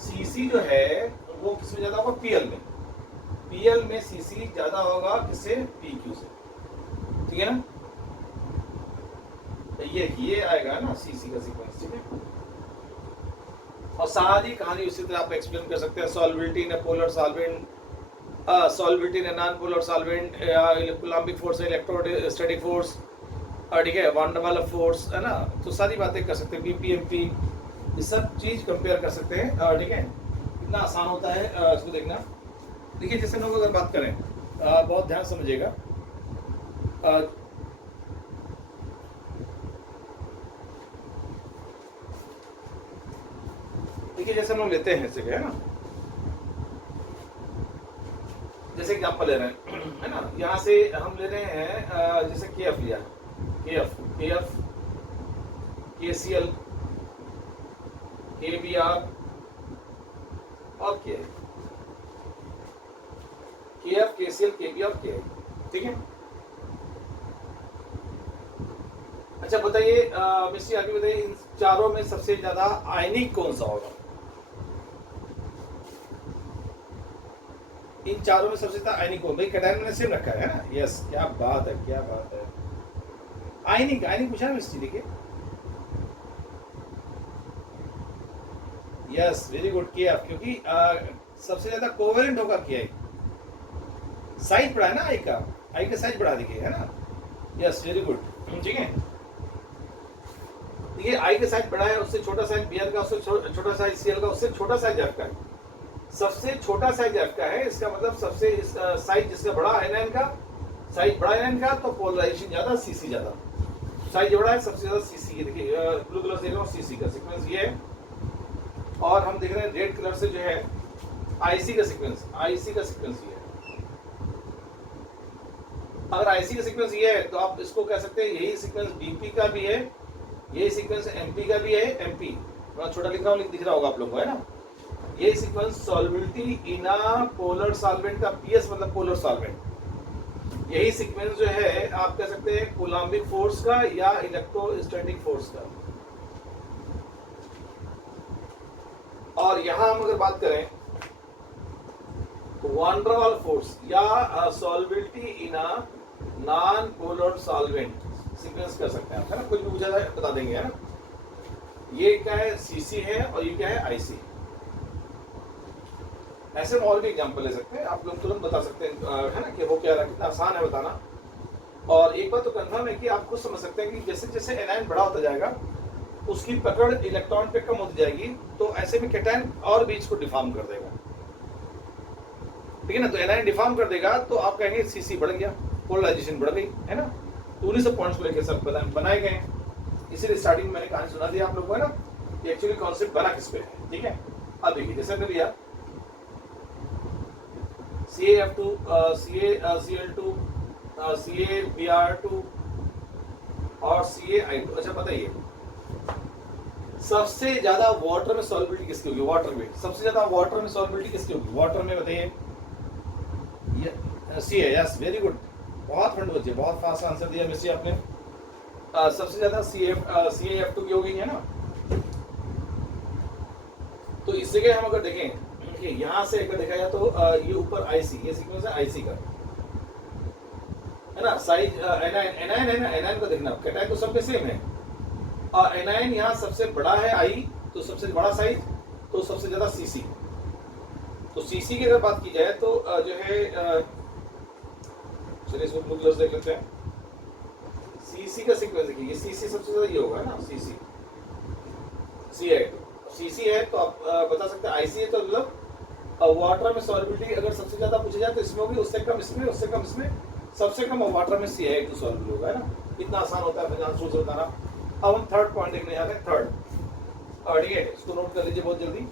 सीसी जो है वो किसमें ज्यादा होगा, पीएल में, पीएल में सीसी ज्यादा होगा किससे, पीक्यू से, ठीक है ना। तो ये आएगा ना सीसी का सीक्वेंस, ठीक है। और सारी कहानी उसी तरह आप एक्सप्लेन कर सकते हैं, solubility in polar solvent, solubility in non polar solvent, coulombic force, electrostatic force, ठीक है, वान डेर वाल्स फोर्स, है ना। तो सारी बातें कर सकते हैं, बीपीएमपी, ये सब चीज़ कंपेयर कर सकते हैं, ठीक है। कितना आसान होता है इसको देखना। देखिए जैसे हम लोग अगर बात करें, बहुत ध्यान समझिएगा, देखिए जैसे हम लोग लेते हैं जैसे, है ना, जैसे एग्जाम्पल ले रहे हैं, है ना, यहाँ से हम ले रहे हैं जैसे के एफ लिया, के एफ, के सी एल, के बी आर और के एफ, के सी एल, के बी और के, ठीक है। अच्छा बताइए मिस्टर आगे बताइए, इन चारों में सबसे ज्यादा आयनिक कौन सा होगा? इन चारों में सबसे ज्यादा आयनिक कौन? भाई कैटायन मैंने सेम रखा है ना, यस, क्या बात है, क्या बात है। आयनिक पूछा ना मिस्टर, देखिए, यस, वेरी गुड, के एफ, क्योंकि सबसे ज्यादा कोवेलेंट होगा के, साइज बढ़ा है ना आई का साइज बढ़ा देखिए, है ना, यस, वेरी गुड, ठीक है। देखिए आई का साइज बड़ा है, उससे छोटा साइज बी आर का, उससे छोटा साइज सी एल का, उससे छोटा साइज एफ का है, सबसे छोटा साइज एफ का है। इसका मतलब सबसे साइज जिसका बड़ा एनआईएन का, साइज बड़ा एनआईएन का, तो पोलराइजेशन ज्यादा, सीसी ज्यादा, साइज बड़ा है, सबसे ज्यादा सीसी है। देखिए ब्लू कलर से देख रहा हूँ, सीसी का सीक्वेंस ये है, और हम देख रहे हैं रेड कलर से जो है आईसी का सीक्वेंस, ये है। अगर आईसी का सीक्वेंस ये है तो आप इसको कह सकते हैं यही सीक्वेंस बीपी का भी है, यही सीक्वेंस एमपी का भी है, एमपी थोड़ा छोटा लिख रहा हूँ, दिख रहा होगा आप लोगों को, है ना। यही सीक्वेंस सॉल्बिलिटी इन पोलर सॉल्वेंट का, पीएस मतलब पोलर सॉल्वेंट, यही सीक्वेंस जो है आप कह सकते हैं कूलम्बिक फोर्स का या इलेक्ट्रोस्टैटिक फोर्स का। और यहां हम अगर बात करें वान डेर वाल्स फोर्स या solubility in non polar solvent sequence कर सकते हैं, है ना, कुछ भी पूछा जाए बता देंगे, है ना। ये क्या है, सीसी है, और ये क्या है, आईसी। ऐसे में और भी एग्जांपल ले सकते हैं, आप लोग तुरंत बता सकते हैं, है ना, कि वो क्या रहा, कितना आसान है बताना। और एक बात तो कंफर्म है कि आप खुद समझ सकते हैं कि जैसे जैसे एनायन बड़ा होता जाएगा उसकी पकड़ इलेक्ट्रॉन पे कम होती जाएगी, तो ऐसे में कैटायन और भी इसको डिफॉर्म कर देगा, ठीक है ना। तो एनायन डिफॉर्म कर देगा तो आप कहेंगे सीसी बढ़ गया, पोलराइजेशन बढ़ गई, है ना। तो उन्हीं सब पॉइंट्स को लेकर सब बनाए गए हैं, इसीलिए स्टार्टिंग में मैंने कहानी सुना दिया आप लोगों को, है ना। एक्चुअली कॉन्सेप्ट बना किस पे है, ठीक है। अब देखिए जैसे मैंने लिया CaF2, CaCl2, CaBr2 और CaI2। अच्छा बताइए सबसे ज्यादा वाटर में सॉल्बिलिटी किसकी होगी? वाटर में सबसे ज्यादा वाटर में सॉल्बिलिटी किसकी होगी? वाटर में बताइए, सी है, यस, वेरी गुड, बहुत फंड बच्चे, बहुत फास्ट आंसर दिया मिस्सी आपने। सबसे ज्यादा CaF2 की होगी, है ना। तो इस जगह हम अगर देखें कि यहाँ से अगर देखा जाए तो ये ऊपर आईसी, ये सीक्वेंस है आईसी का, है ना। साइज एनायन है ना, एनायन को देखना, कैटायन तो सबके सेम है, और एनायन यहाँ सबसे बड़ा है आई, तो सबसे बड़ा साइज, तो सबसे ज्यादा सीसी। तो सीसी की अगर बात की जाए तो जो है चलिए इसको ब्लू कलर से देख लेते हैं। सीसी का सीक्वेंस देखिए, सीसी सबसे ज्यादा ये होगा, है ना, सीसी, सीसी है, तो आप बता सकते हैं आईसी है, तो मतलब वाटर में सॉल्बिलिटी अगर सबसे ज्यादा पूछा जाए तो इसमें होगी, उससे कम इसमें, उससे कम इसमें, सबसे कम वाटर में CaI2 सॉल्व होगा, है ना। इतना आसान होता है जान सोच बताना। अब हम थर्ड पॉइंट देखने जा रहे हैं, थर्ड, ठीक है, इसको नोट कर लीजिए बहुत जल्दी,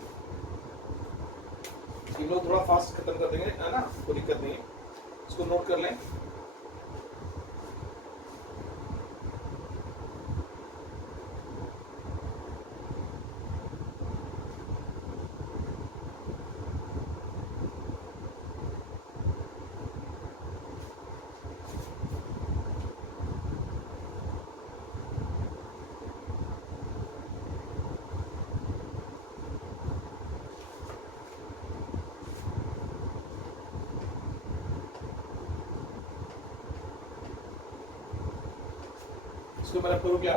ये लोग थोड़ा फास्ट खत्म कर देंगे, है ना, कोई दिक्कत नहीं है, इसको नोट कर लें। इसको मैं करूँ क्या?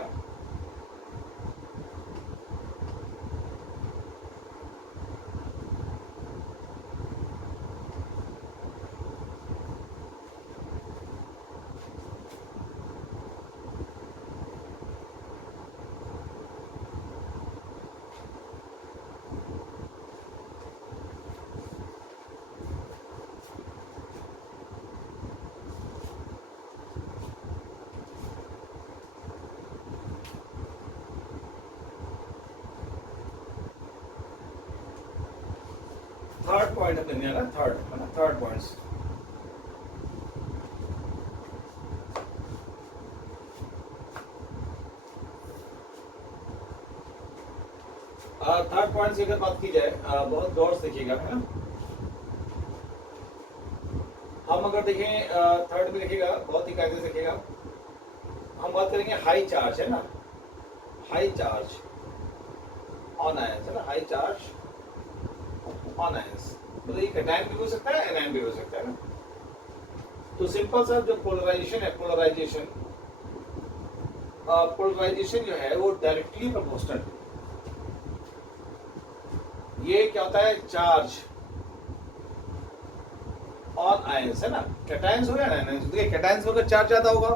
पॉइंट हमने लिया ना, थर्ड है ना, थर्ड पॉइंट्स। थर्ड पॉइंट की अगर बात की जाए, बहुत गौर से देखिएगा, है ना। हम अगर देखें थर्ड में देखिएगा, बहुत ही कायदे से देखिएगा, हम बात करेंगे हाई चार्ज, है ना, हाई चार्ज ऑन आयंस, है ना, हाई चार्ज ऑन आयंस, मतलब ये कैटायन भी हो सकता है, एनायन भी हो सकता है ना। तो सिंपल सा जो पोलराइजेशन है, पोलराइजेशन जो है वो डायरेक्टली प्रोपोर्शनल। ये क्या होता है, चार्ज ऑन आयंस, है ना, कैटायंस हो गया ना, आयंस। देखिए कैटायंस में अगर चार्ज ज्यादा होगा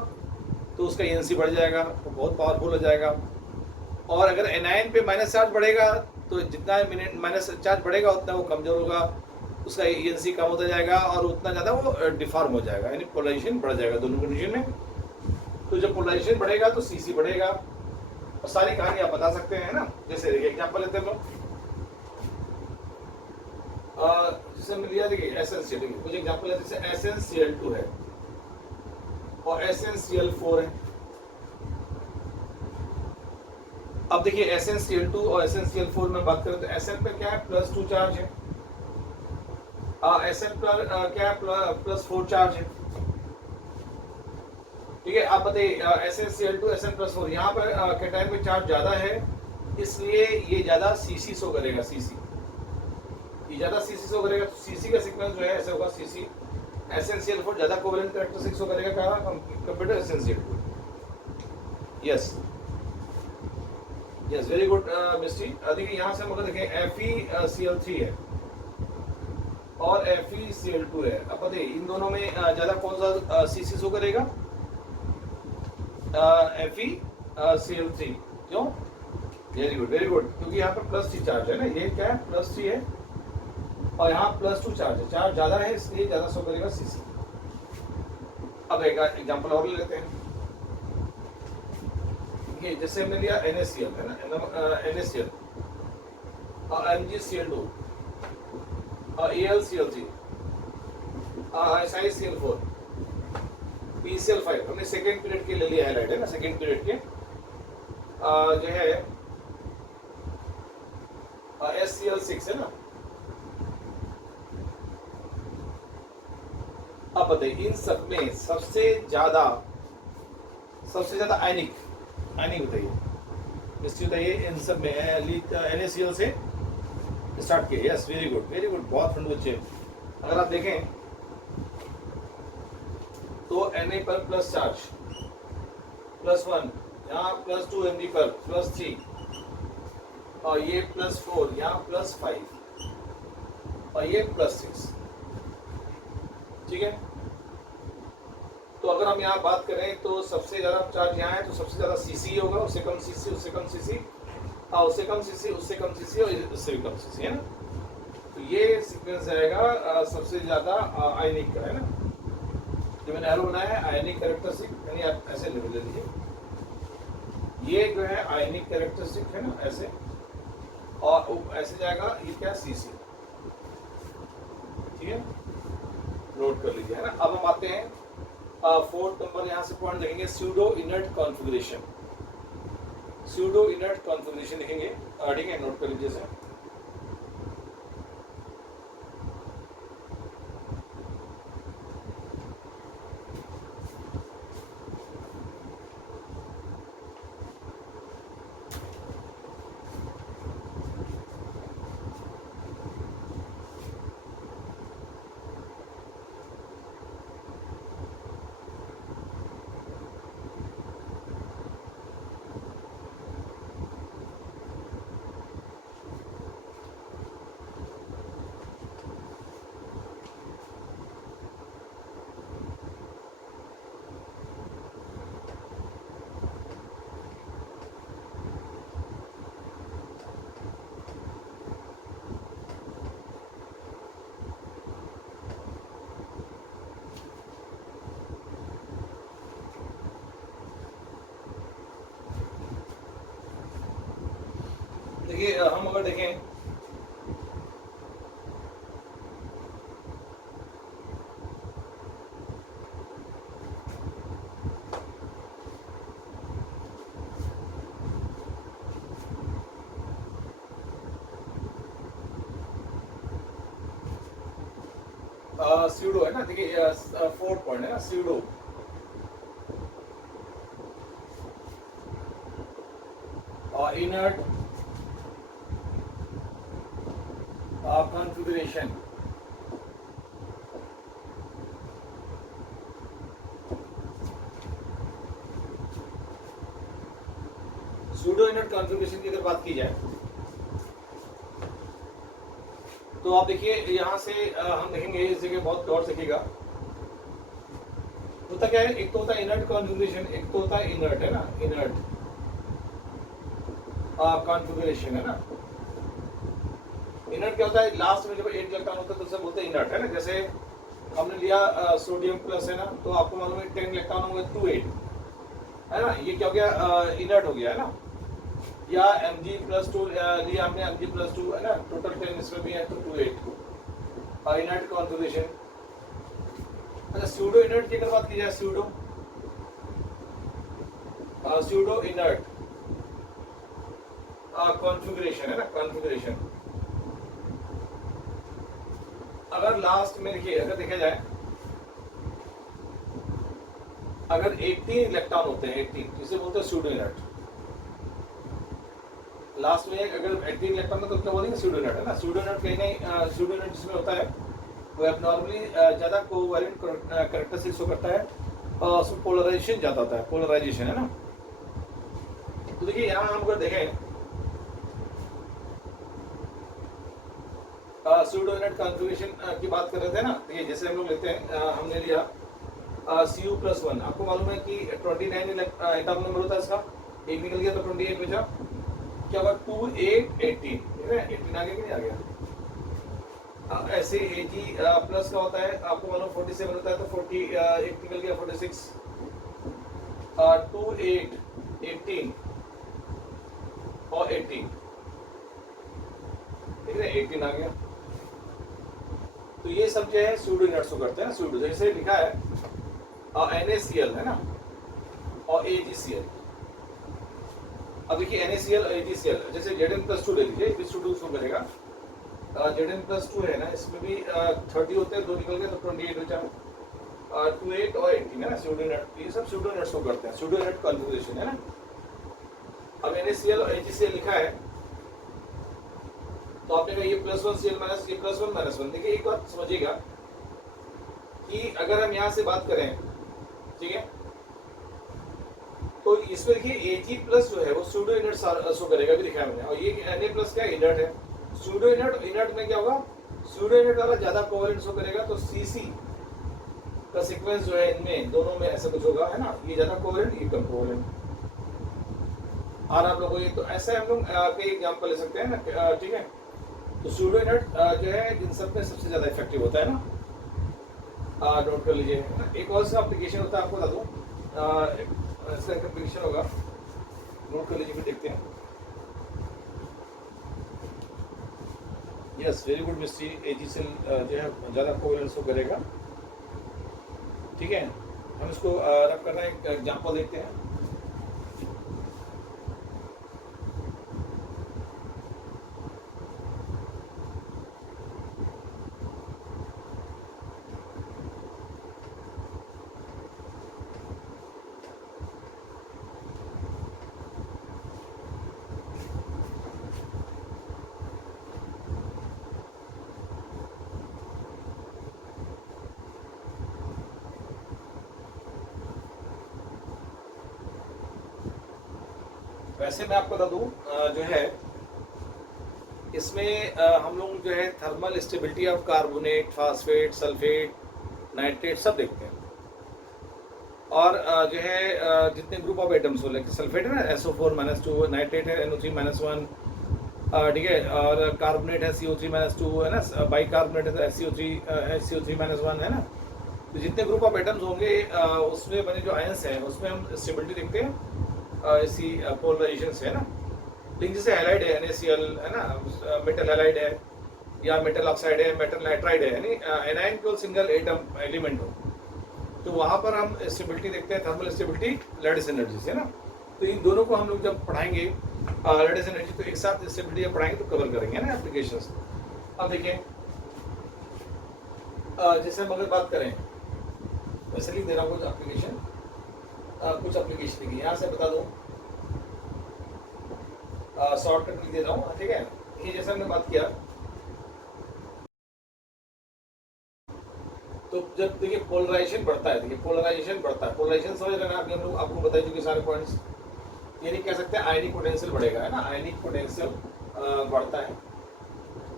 तो उसका एनसी बढ़ जाएगा, वो बहुत पावरफुल हो जाएगा। और अगर एनायन पे माइनस चार्ज बढ़ेगा तो जितना माइनस चार्ज बढ़ेगा उतना वो कमजोर होगा, उसका एनसी कम होता जाएगा और उतना ज़्यादा वो डिफॉर्म हो जाएगा, यानी पोलराइजेशन बढ़ जाएगा दोनों कंडीशन में। तो जब पोलराइजेशन बढ़ेगा तो सीसी बढ़ेगा, और सारी कहानी आप बता सकते हैं ना। जैसे देखिए एग्जाम्पल लेते हैं हम लोग, जैसे हमने लिया, देखिए एसएनसीएल, देखिए कुछ एग्जाम्पल है, जैसे SnCl2 है और SnCl4 है। अब देखिए SnCl2 और SnCl4 में बात करें तो Sn पे क्या है, +2 चार्ज है, Sn पर क्या है, +4 चार्ज है। ठीक है, आप बताइए SnCl2 Sn+4, यहाँ पर कैटायन पे चार्ज ज्यादा है, इसलिए ये ज्यादा सीसी शो करेगा, सीसी, ये ज्यादा सीसी शो करेगा। तो सीसी का सीक्वेंस जो है ऐसे होगा, सीसी SnCl4 ज्यादा कोवेलेंट कैरेक्टरिस्टिक शो करेगा कहाँ, compare to SnCl2। Yes yes, very good Misti. देखिए यहाँ से हम अगर देखें FeCl3 है और FeCl2 है, अब बताइए इन दोनों में ज्यादा कौन सा सीसी शो करेगा, FeCl3। क्यों, वेरी गुड वेरी गुड, क्योंकि यहाँ पर +3 चार्ज है ना, ये क्या है, +3 है और यहाँ +2 चार्ज है, चार्ज ज्यादा है इसलिए ज्यादा शो करेगा सीसी। अब एक एग्जांपल और ले लेते हैं, ये जैसे हमने लिया NaCl, है ना, NaCl, MgCl2, AlCl3, SiCl4, PCl5, हमने सेकेंड पीरियड के ले लिया हाईलाइट, है ना, सेकेंड पीरियड के जो है SCl6 है ना। अब बताइए इन सब में सबसे ज्यादा आयनिक बताइए, निश्चित बताइए इन सब में NaCl से स्टार्ट किए। यस, वेरी गुड, बहुत ठंड बच्चे। अगर आप देखें तो Na पर प्लस चार्ज +1, यहाँ +2 Mg पर +3, और ये +4, यहाँ +5 और ये +6। ठीक है, तो अगर हम यहाँ बात करें तो सबसे ज्यादा चार्ज यहाँ है तो सबसे ज्यादा सीसी होगा, उससे कम सीसी, उससे कम सीसी, उससे कम सीसी, उससे कम सीसी और उससे भी कम सीसी, है ना। तो ये सीक्वेंस आएगा सबसे ज्यादा आयनिक का, है ना। जो मैंने एरो बनाया है आयनिक कैरेक्टरिस्टिक, यानी आप ऐसे लिख लीजिए, ये जो है आयनिक कैरेक्टरिस्टिक है ना, ऐसे, और ऐसे जाएगा ये क्या, सीसी। ठीक है, नोट कर लीजिए, है ना। अब हम आते हैं फोर्थ नंबर, यहाँ से पॉइंट देखेंगे, pseudo inert configuration. Pseudo inert configuration लिखेंगे, ठीक है, नोट कर लीजिए सर। देखिए हम अगर देखें स्यूडो है ना, देखिए 4th पॉइंट है ना, pseudo inert configuration. Pseudo inert configuration की अगर बात की जाए तो आप देखिए यहाँ से हम देखेंगे इस जगह बहुत गौर से देखिएगा। होता क्या है, एक तो होता है इनर्ट कॉन्फ़िगरेशन, एक तो होता है इनर्ट, है ना, इनर्ट कॉन्फ़िगरेशन, है ना। इनर्ट क्या होता है, लास्ट में जब 8 इलेक्ट्रॉन होता है तो उसे बोलते हैं इनर्ट, है ना। जैसे हमने लिया सोडियम प्लस, है ना, तो आपको मालूम है 10 इलेक्ट्रॉन होंगे 2 8, है ना, ये क्या हो गया, इनर्ट हो गया, है ना। या Mg+2 लिया हमने, Mg+2, है ना, टोटल 10 इसमें भी है तो 2 8 इनर्ट कॉन्फ़िगरेशन। अच्छा, स्यूडो इनर्ट की अगर बात की जाए, स्यूडो इनर्ट कॉन्फ़िगरेशन, है ना, कॉन्फ़िगरेशन। अगर लास्ट में देखिए, अगर देखा जाए अगर 18 इलेक्ट्रॉन होते हैं, 18, जिसे बोलते हैं स्यूडो इनर्ट, लास्ट में अगर 18 इलेक्ट्रॉन है तो क्या बोलेंगे, स्यूडो इनर्ट, है ना। स्यूडो इनर्ट कहीं नहीं, स्यूडो इनर्ट जिसमें होता है वो एब्नॉर्मली ज़्यादा कोवैलेंट कैरेक्टरिस्टिक्स करता है, उसमें पोलराइजेशन ज़्यादा होता है, पोलराइजेशन, है ना। तो देखिए यहाँ हम अगर देखें स्यूडो इनर्ट कॉन्फ़िगरेशन की बात कर रहे थे ना, तो ये जैसे हम लोग लेते हैं, हमने लिया Cu+1, आपको मालूम है कि 29 एटॉमिक नंबर होता है इसका, एक निकल गया तो 28 बचा, क्या होगा 2 8 18, ठीक है, 18 आगे कि नहीं आ गया। ऐसे Ag प्लस का होता है, आपको मालूम 47 होता है तो 40 एक निकल गया 46, 2 8 18 और 18, ठीक है, 18 आ गया। तो ये सब जो है स्यूडो इनर्ट्स को करते हैं, स्यूडो जैसे लिखा है NaCl, है ना, और AgCl। अब देखिए NaCl और AgCl, जैसे Zn+2 ले लीजिए, इस स्टूडियो उसको करेगा, Zn+2 है ना, इसमें भी 30 होते हैं, 2 निकल गए तो 28 बचा, 2 8 और 18, है ना, स्यूडो इनर्ट। ये सब स्यूडो इनर्ट्स को करते हैं, स्यूडो इनर्ट कॉन्फ़िगरेशन, है ना। अब NaCl और AgCl लिखा है तो आपने कहा ये +1 Cl माइनस, ये +1 -1। देखिए एक बात समझिएगा कि अगर हम यहाँ से बात करें, ठीक है, तो इसमें देखिए Ag+ जो है वो स्यूडो इनर्ट शो करेगा, भी दिखाया मैंने, और ये Na+ क्या इनर्ट है। स्यूडो इनर्ट में क्या होगा, स्यूडो इनर्ट वाला ज्यादा कोवैलेंट शो करेगा, तो Cc का सीक्वेंस जो है इनमें दोनों में ऐसा कुछ होगा, है ना, ये ज्यादा कोवैलेंट, ये कम कोवैलेंट। और आप लोगों को ये तो ऐसे हम लोग कई एग्जाम्पल ले सकते हैं ना, ठीक है। तो स्यूडो इनर्ट जो है इन सब में सबसे ज्यादा इफेक्टिव होता है ना, नोट कर लीजिए। एक और सा एप्लीकेशन होता है, आपको बता दूं, इसका एप्लीकेशन होगा, नोट कर लीजिए, फिर देखते हैं। Yes, very good mystery, AgCl जो है ज़्यादा कोवैलेंस को करेगा, ठीक है। हम इसको रब कर रहे हैं, एक एग्जाम्पल देखते हैं। वैसे मैं आपको बता दूं, जो है इसमें हम लोग जो है thermal stability of carbonate, phosphate, sulphate, nitrate सब देखते हैं। और जो है जितने ग्रुप ऑफ एटम्स हो, लाइक सल्फेट है ना SO4-2, नाइट्रेट है NO3-1, ठीक है, और कार्बोनेट है CO3-2, है ना, बाइकार्बोनेट है SCO3-1, है ना। तो जितने ग्रुप ऑफ एटम्स होंगे उसमें बने जो आयंस हैं उसमें हम स्टेबिलिटी देखते हैं इसी पोलराइजेशन से, है ना। लेकिन जैसे हैलाइड है NaCl, है ना, मेटल हैलाइड है या मेटल ऑक्साइड है, मेटल नाइट्राइड है, यानी एनायन केवल सिंगल एटम एलिमेंट हो, तो वहाँ पर हम स्टेबिलिटी देखते हैं, थर्मल स्टेबिलिटी लैटिस एनर्जी से, है ना। तो इन दोनों को हम लोग जब पढ़ाएंगे लैटिस एनर्जी, तो एक साथ स्टेबिलिटी जब पढ़ाएंगे तो कवर करेंगे ना एप्लीकेशंस। अब देखिए जैसे हम अगर बात करें, वैसे लिख दे रहा हूँ कुछ एप्लीकेशन लिखी, यहाँ से बता दूँ शॉर्टकट लिख दे रहा हूँ, ठीक है। ये जैसे हमने बात किया, तो जब देखिए पोलराइजेशन बढ़ता है, पोलराइजेशन समझ रहे हैं अभी हम लोग आपको बता चुके सारे पॉइंट्स। यानी कह सकते हैं आयनिक पोटेंशियल बढ़ेगा, है ना, आयनिक पोटेंशियल बढ़ता है,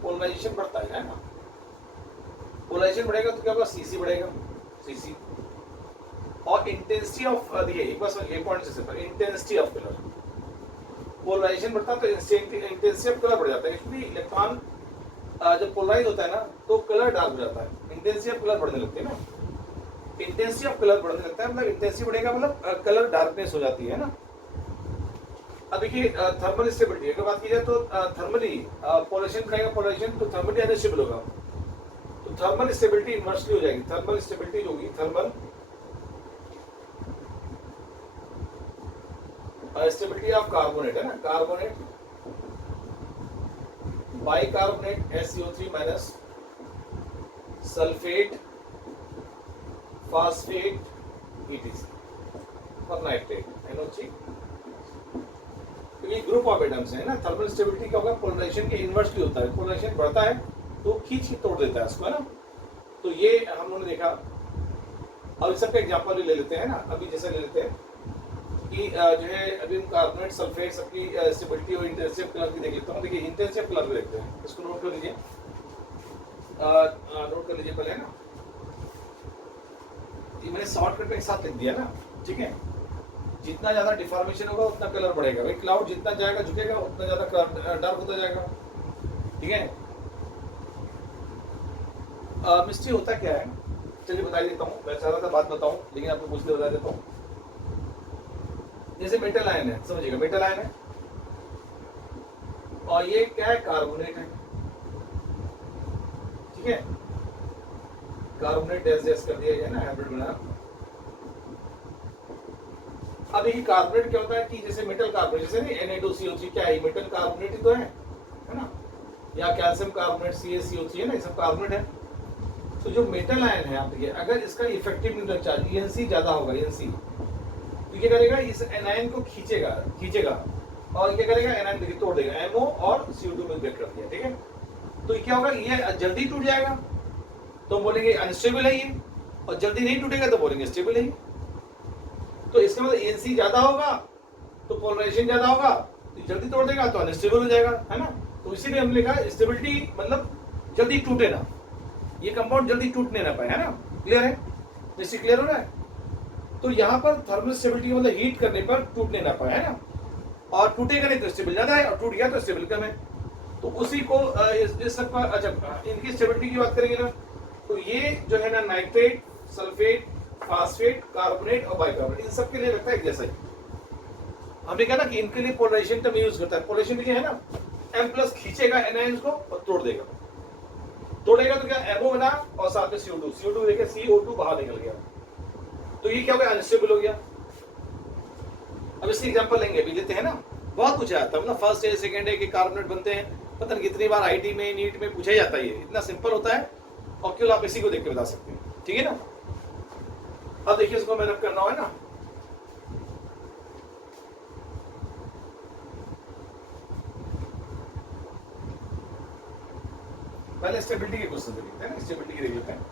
पोलराइजेशन बढ़ता है ना। पोलराइजेशन बढ़ेगा तो क्या होगा, सीसी बढ़ेगा, सीसी। और इंटेंसिटी ऑफ, देखिए एक बार ये पॉइंट से इंटेंसिटी ऑफ कलर, पोलराइजेशन बढ़ता है तो इंटेंसिटी ऑफ कलर बढ़ जाता है, क्योंकि इलेक्ट्रॉन जब पोलराइज होता है ना तो कलर डार्क हो जाता है, इंटेंसिटी ऑफ कलर बढ़ने लगती है ना, इंटेंसिटी ऑफ कलर बढ़ने लगता है, मतलब इंटेंसिटी बढ़ेगा मतलब कलर डार्कनेस हो जाती है ना। अब देखिए थर्मल स्टेबिलिटी अगर बात की जाए तो थर्मली पोलराइजेशन बढ़ेगा, पोलराइजेशन तो थर्मली अनस्टेबल होगा, तो थर्मल स्टेबिलिटी इनवर्सली हो जाएगी, थर्मल स्टेबिलिटी जो होगी, थर्मल स्टेबिलिटी ऑफ कार्बोनेट, है ना, carbonate bicarbonate SiO3 minus sulphate phosphate ETC और नाइट्रेट NO3, तो ये ग्रुप ऑफ एटम्स है ना। थर्मल स्टेबिलिटी क्या होगा, पोलराइजेशन के इनवर्सली होता है, पोलराइजेशन बढ़ता है तो खींच के तोड़ देता है उसको, है ना। तो ये हम लोगों ने देखा। अब इस सबका एग्जांपल ले लेते हैं ना, अभी जैसे ले लेते हैं कि जो है अभी हम कार्बोनेट सल्फेट सबकी स्टेबिलिटी और इंटेंसिटी ऑफ कलर की देख लेते हैं। देखिए इंटेंसिटी ऑफ कलर को देखते हैं, इसको नोट कर लीजिए, नोट कर लीजिए पहले, है ना। ये मैंने शॉर्टकट में एक साथ लिख दिया ना, ठीक है। जितना ज्यादा डिफॉर्मेशन होगा उतना कलर बढ़ेगा, भाई क्लाउड जितना जाएगा झुकेगा उतना ज्यादा कलर डार्क होता जाएगा, ठीक है। मिस्ट्री होता क्या है, चलिए बता देता हूँ, मैं चाह रहा था बात बताऊँ लेकिन आपको कुछ देर बता देता हूँ। जैसे मेटल आयन है, समझिएगा मेटल आयन है और ये क्या है, कार्बोनेट है, ठीक है। कार्बोनेट डैश कर दिया है ना, हाइब्रिड बना। अब ये कार्बोनेट क्या होता है कि जैसे मेटल कार्बोनेट, जैसे नहीं Na2CO3 क्या है, मेटल कार्बोनेट ही तो है ना, या कैल्शियम कार्बोनेट CaCO3 है ना, ये सब कार्बोनेट है। तो जो मेटल आयन है आप देखिए, अगर इसका इफेक्टिव न्यूट्रल चार्ज ENC ज्यादा होगा, ENC, तो क्या करेगा, इस एनायन को खींचेगा और क्या करेगा, एनायन देखिए तोड़ देगा, MO और CO2 में ब्रेक कर दिया, ठीक है। तो क्या होगा, ये जल्दी टूट जाएगा तो बोलेंगे अनस्टेबल है ये, और जल्दी नहीं टूटेगा तो बोलेंगे स्टेबल है ये। तो इसका मतलब ENC ज्यादा होगा तो पोलराइजेशन ज्यादा होगा, तो जल्दी तोड़ देगा तो अनस्टेबल हो जाएगा, है ना। तो इसीलिए हमने लिखा स्टेबिलिटी मतलब जल्दी टूटे ना, ये कंपाउंड जल्दी टूटने ना पाए, है ना। क्लियर है, इससे क्लियर हो रहा है। तो यहाँ पर थर्मल स्टेबिलिटी मतलब हीट करने पर टूटने ना पाए, है ना, और टूटेगा नहीं तो स्टेबल ज्यादा है, और टूट गया तो स्टेबल कम है। तो उसी को इस सब का, अच्छा इनकी स्टेबिलिटी की बात करेंगे ना, तो ये जो है ना नाइट्रेट, सल्फेट, फास्फेट, कार्बोनेट और बाइकार्बोनेट, इन सब के लिए लगता है जैसा ही। हमने कहा ना कि इनके लिए पोलराइजेशन टर्म यूज करता है, पोलराइजेशन देखिए है ना, M+ खींचेगा एनायंस को और तोड़ेगा तो क्या MO बना और साथ में CO2 देखिए CO2 बाहर निकल गया, तो ये क्या हो गया, अनस्टेबल हो गया। अब इसकी एग्जांपल लेंगे, अभी लेते हैं ना, बहुत कुछ आता है, मतलब फर्स्ट है सेकंड है कि कार्बोनेट बनते हैं, पता नहीं कितनी बार IT में नीट में पूछा ही जाता है, ये इतना सिंपल होता है और केवल आप इसी को देख के बता सकते हैं, ठीक है ना। अब देखिए इसको मैं रब करना है ना, पहले स्टेबिलिटी के क्वेश्चन देखते हैं ना, स्टेबिलिटी के देख लेते हैं।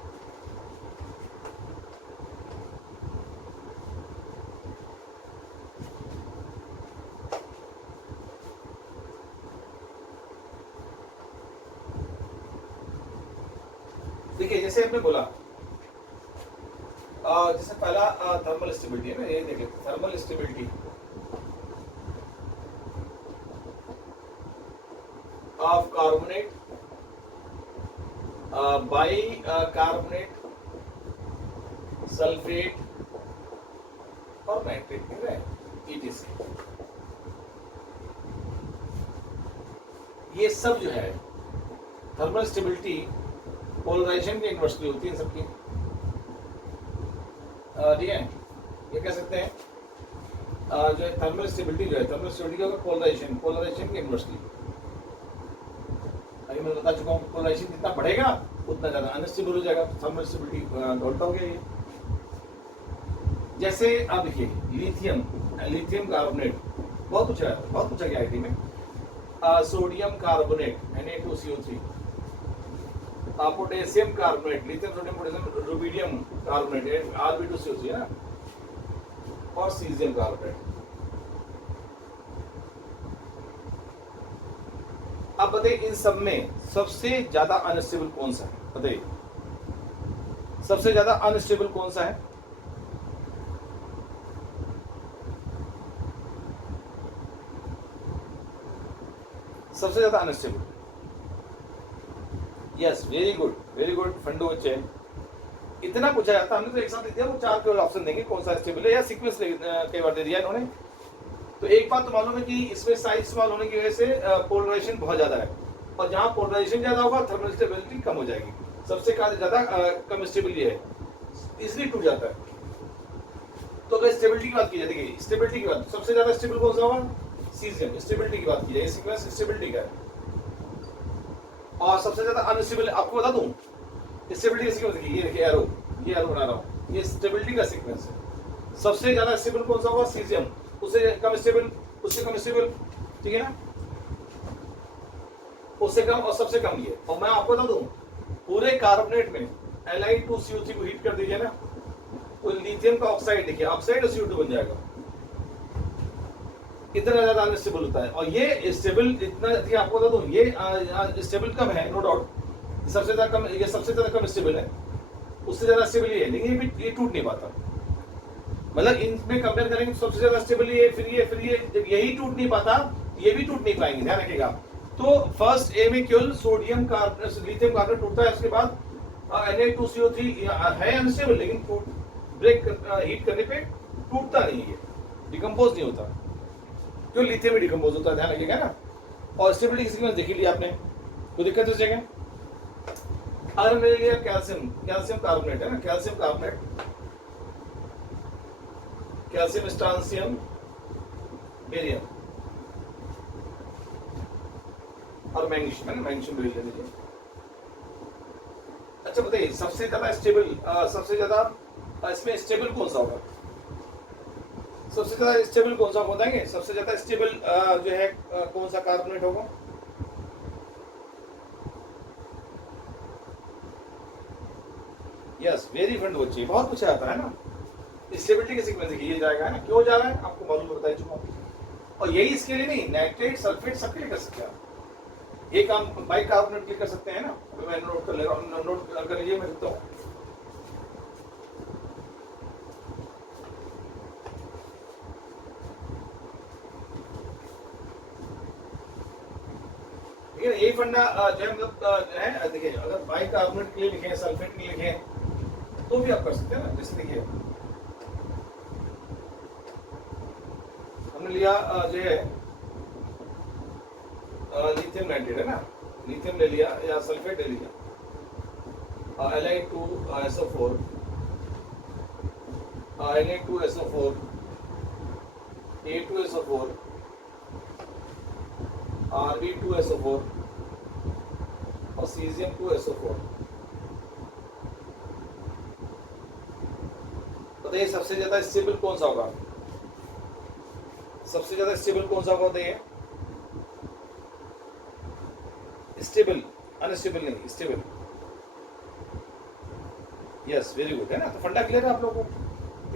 देखिए जैसे आपने बोला, जैसे पहला थर्मल स्टेबिलिटी है ना, ये देखिए thermal stability of carbonate, bicarbonate, sulphate और नाइट्रेट, ठीक है, ETC, ये सब जो है थर्मल स्टेबिलिटी पोलराइजेशन की इन्वर्सली होती है सबकी, ठीक है। ये कह सकते हैं जो है थर्मल स्टेबिलिटी जो है, थर्मल स्टेबिलिटी होगा पोलराइजेशन की इन्वर्सली। अभी मैं बता चुका हूँ पोलराइजेशन जितना बढ़ेगा उतना ज़्यादा अनस्टेबल हो जाएगा, सबमर्सिबिलिटी उल्टा हो गया ये। जैसे आप देखिए लिथियम कार्बोनेट, बहुत पूछा गया आईटी में। Sodium carbonate Na2CO3, potassium carbonate, lithium sodium potassium rubidium carbonate Rb2CO3 है ना, और सीजियम कार्बोनेट। अब बताइए इन सब में सबसे ज्यादा अनस्टेबल कौन सा है? बताइए सबसे ज्यादा अनस्टेबल कौन सा है? सबसे ज्यादा अनस्टेबल, यस, वेरी गुड फंडो बच्चे। इतना पूछा जाता, हमने तो एक साथ दिया, वो 4 केवल ऑप्शन देंगे कौन सा स्टेबल है, या सीक्वेंस कई बार दे दिया इन्होंने। तो एक बात तो मालूम है कि इसमें साइज स्मॉल होने की वजह से पोलराइजेशन बहुत ज्यादा है, और जहां पोलराइजेशन ज्यादा होगा थर्मल स्टेबिलिटी कम हो जाएगी। सबसे ज्यादा कम स्टेबल ये है, इसलिए टूट जाता है। तो अगर स्टेबिलिटी की बात की जाए, देखिए स्टेबिलिटी की बात, सबसे ज्यादा स्टेबल कौन सा होगा? सीजियम। स्टेबिलिटी की बात की जाए, सीक्वेंस स्टेबिलिटी का है। और सबसे ज्यादा अनस्टेबल आपको बता दूं, स्टेबिलिटी का सीक्वेंस देखिए, ये देखिए एरो बना रहा हूं, ये स्टेबिलिटी का सीक्वेंस है। सबसे ज्यादा स्टेबल कौन सा होगा? सीजियम। उससे कम स्टेबल, ठीक है ना, उससे कम और सबसे कम ये। और मैं आपको बता दूं, पूरे कार्बोनेट में Li2CO3 को हीट कर दीजिए ना, तो लिथियम का ऑक्साइड, देखिए ऑक्साइड और CO2 बन जाएगा। इतना ज्यादा अनस्टेबल होता है। और ये स्टेबल इतना, देखिए आपको बता दूं, ये स्टेबल कम है, नो डाउट, सबसे ज्यादा कम, ये सबसे ज्यादा कम स्टेबल है, उससे ज्यादा स्टेबल ये है, लेकिन ये टूट नहीं पाता। मतलब इनमें कंपेयर करेंगे तो सबसे ज्यादा स्टेबल ये, फिर ये, जब यही टूट नहीं पाता, ये भी टूट नहीं पाएंगे, ध्यान रखिएगा। तो फर्स्ट ए में केवल सोडियम लिथियम कार्बोनेट टूटता है, उसके बाद Na2CO3 है अनस्टेबल, लेकिन ब्रेक हीट करने पे टूटता नहीं है, डिकम्पोज नहीं होता, क्यों? लिथियम भी डिकम्पोज होता है, ध्यान रखिएगा ना। और स्टेबिलिटी सीक्वेंस देख लिया आपने, तो दिक्कत इस जगह। अगर मैंने लिया कैल्शियम कार्बोनेट है ना, calcium carbonate, calcium strontium barium और मैग्नीशियम है ना, मैग्नीशियम बेरियम लीजिए। अच्छा बताइए सबसे ज्यादा स्टेबल, सबसे ज्यादा इसमें स्टेबल कौन सा होगा? सबसे ज्यादा स्टेबल कौन सा बताएंगे? सबसे ज्यादा स्टेबल जो है कौन सा कार्बोनेट होगा? यस, वेरी फंड बच्चे, बहुत पूछा जाता है ना। स्टेबिलिटी के सीक्वेंस देखिए, ये जाएगा ना, क्यों जा रहा है आपको मालूम बता चुका। और यही इसके लिए नहीं, नाइट्रेट सल्फेट सबके लिए कर सकते हैं। ये काम बाइक कार्बोनेट के लिए कर सकते हैं ना। मैं नोट कर ले रहा हूँ, नोट कर लीजिए, मैं लिखता हूँ। यही फंडा जो है, मतलब है, देखिए अगर बाइक कार्बोनेट के लिए लिखे, सल्फेट के लिए लिखे, तो भी आप कर सकते हैं ना। जैसे देखिए हमने लिया जो है लिथियम नाइट्रेट है ना, लिथियम ले लिया या सल्फेट ले लिया, Li2SO4, Na2SO4, A2SO4, Rb2SO4 और Cesium2SO4। बताइए सबसे ज्यादा स्टेबल कौन सा होगा? सबसे ज्यादा स्टेबल कौन सा होगा बताइए? स्टेबल, अनस्टेबल नहीं, स्टेबल। यस, वेरी गुड, है ना। तो फंडा क्लियर है आप लोगों को?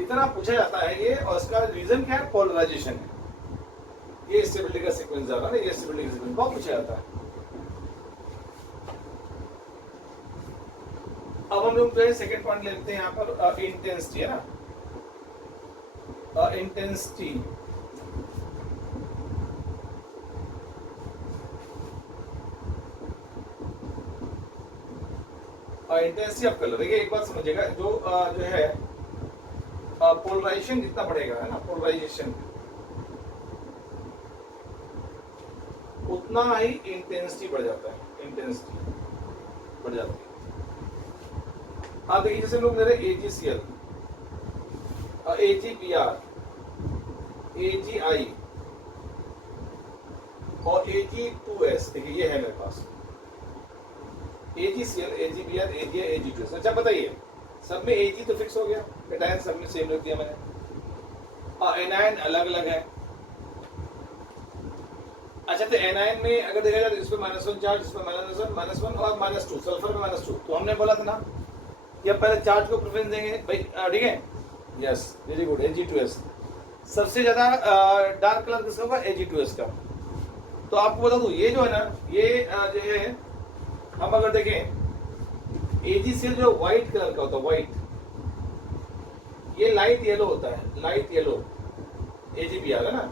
इतना पूछा जाता है ये, और इसका रीजन क्या है? पोलराइजेशन है। ये स्टेबिलिटी का सीक्वेंस जा रहा है ना, ये स्टेबिलिटी का सीक्वेंस बहुत पूछा जाता है। अब हम लोग जो है सेकंड पॉइंट लेते हैं यहाँ पर, इंटेंसिटी है ना, इंटेंसिटी। इंटेंसिटी ऑफ कलर, देखिए एक बात समझिएगा, जो है पोलराइजेशन जितना बढ़ेगा, है ना, पोलराइजेशन उतना ही इंटेंसिटी बढ़ जाता है, इंटेंसिटी बढ़ जाती है। आप देखिए जैसे लोग मेरे AgCl, AgPr, AgI और Ag2S, देखिए ये है मेरे पास, AgCl, AgBr, AgA, Ag2S। अच्छा बताइए, सब में Ag तो फिक्स हो गया, कैटायन सब में सेम रख दिया मैंने, और एनायन अलग अलग है। अच्छा तो एनायन में अगर देखा जाए तो इसमें -1 चार्ज, इसमें -1 और -2, सल्फर में -2। तो हमने बोला था ना कि अब पहले चार्ज को प्रेफरेंस देंगे भाई, ठीक है। Yes, very good, Ag2S। सबसे ज्यादा डार्क कलर किसका होगा? Ag2S का। तो आपको बता दूं, ये जो है ना, ये जो है, हम अगर देखें AgCl जो व्हाइट कलर का होता है, व्हाइट, ये लाइट येलो होता है, लाइट येलो। AgBr है ना,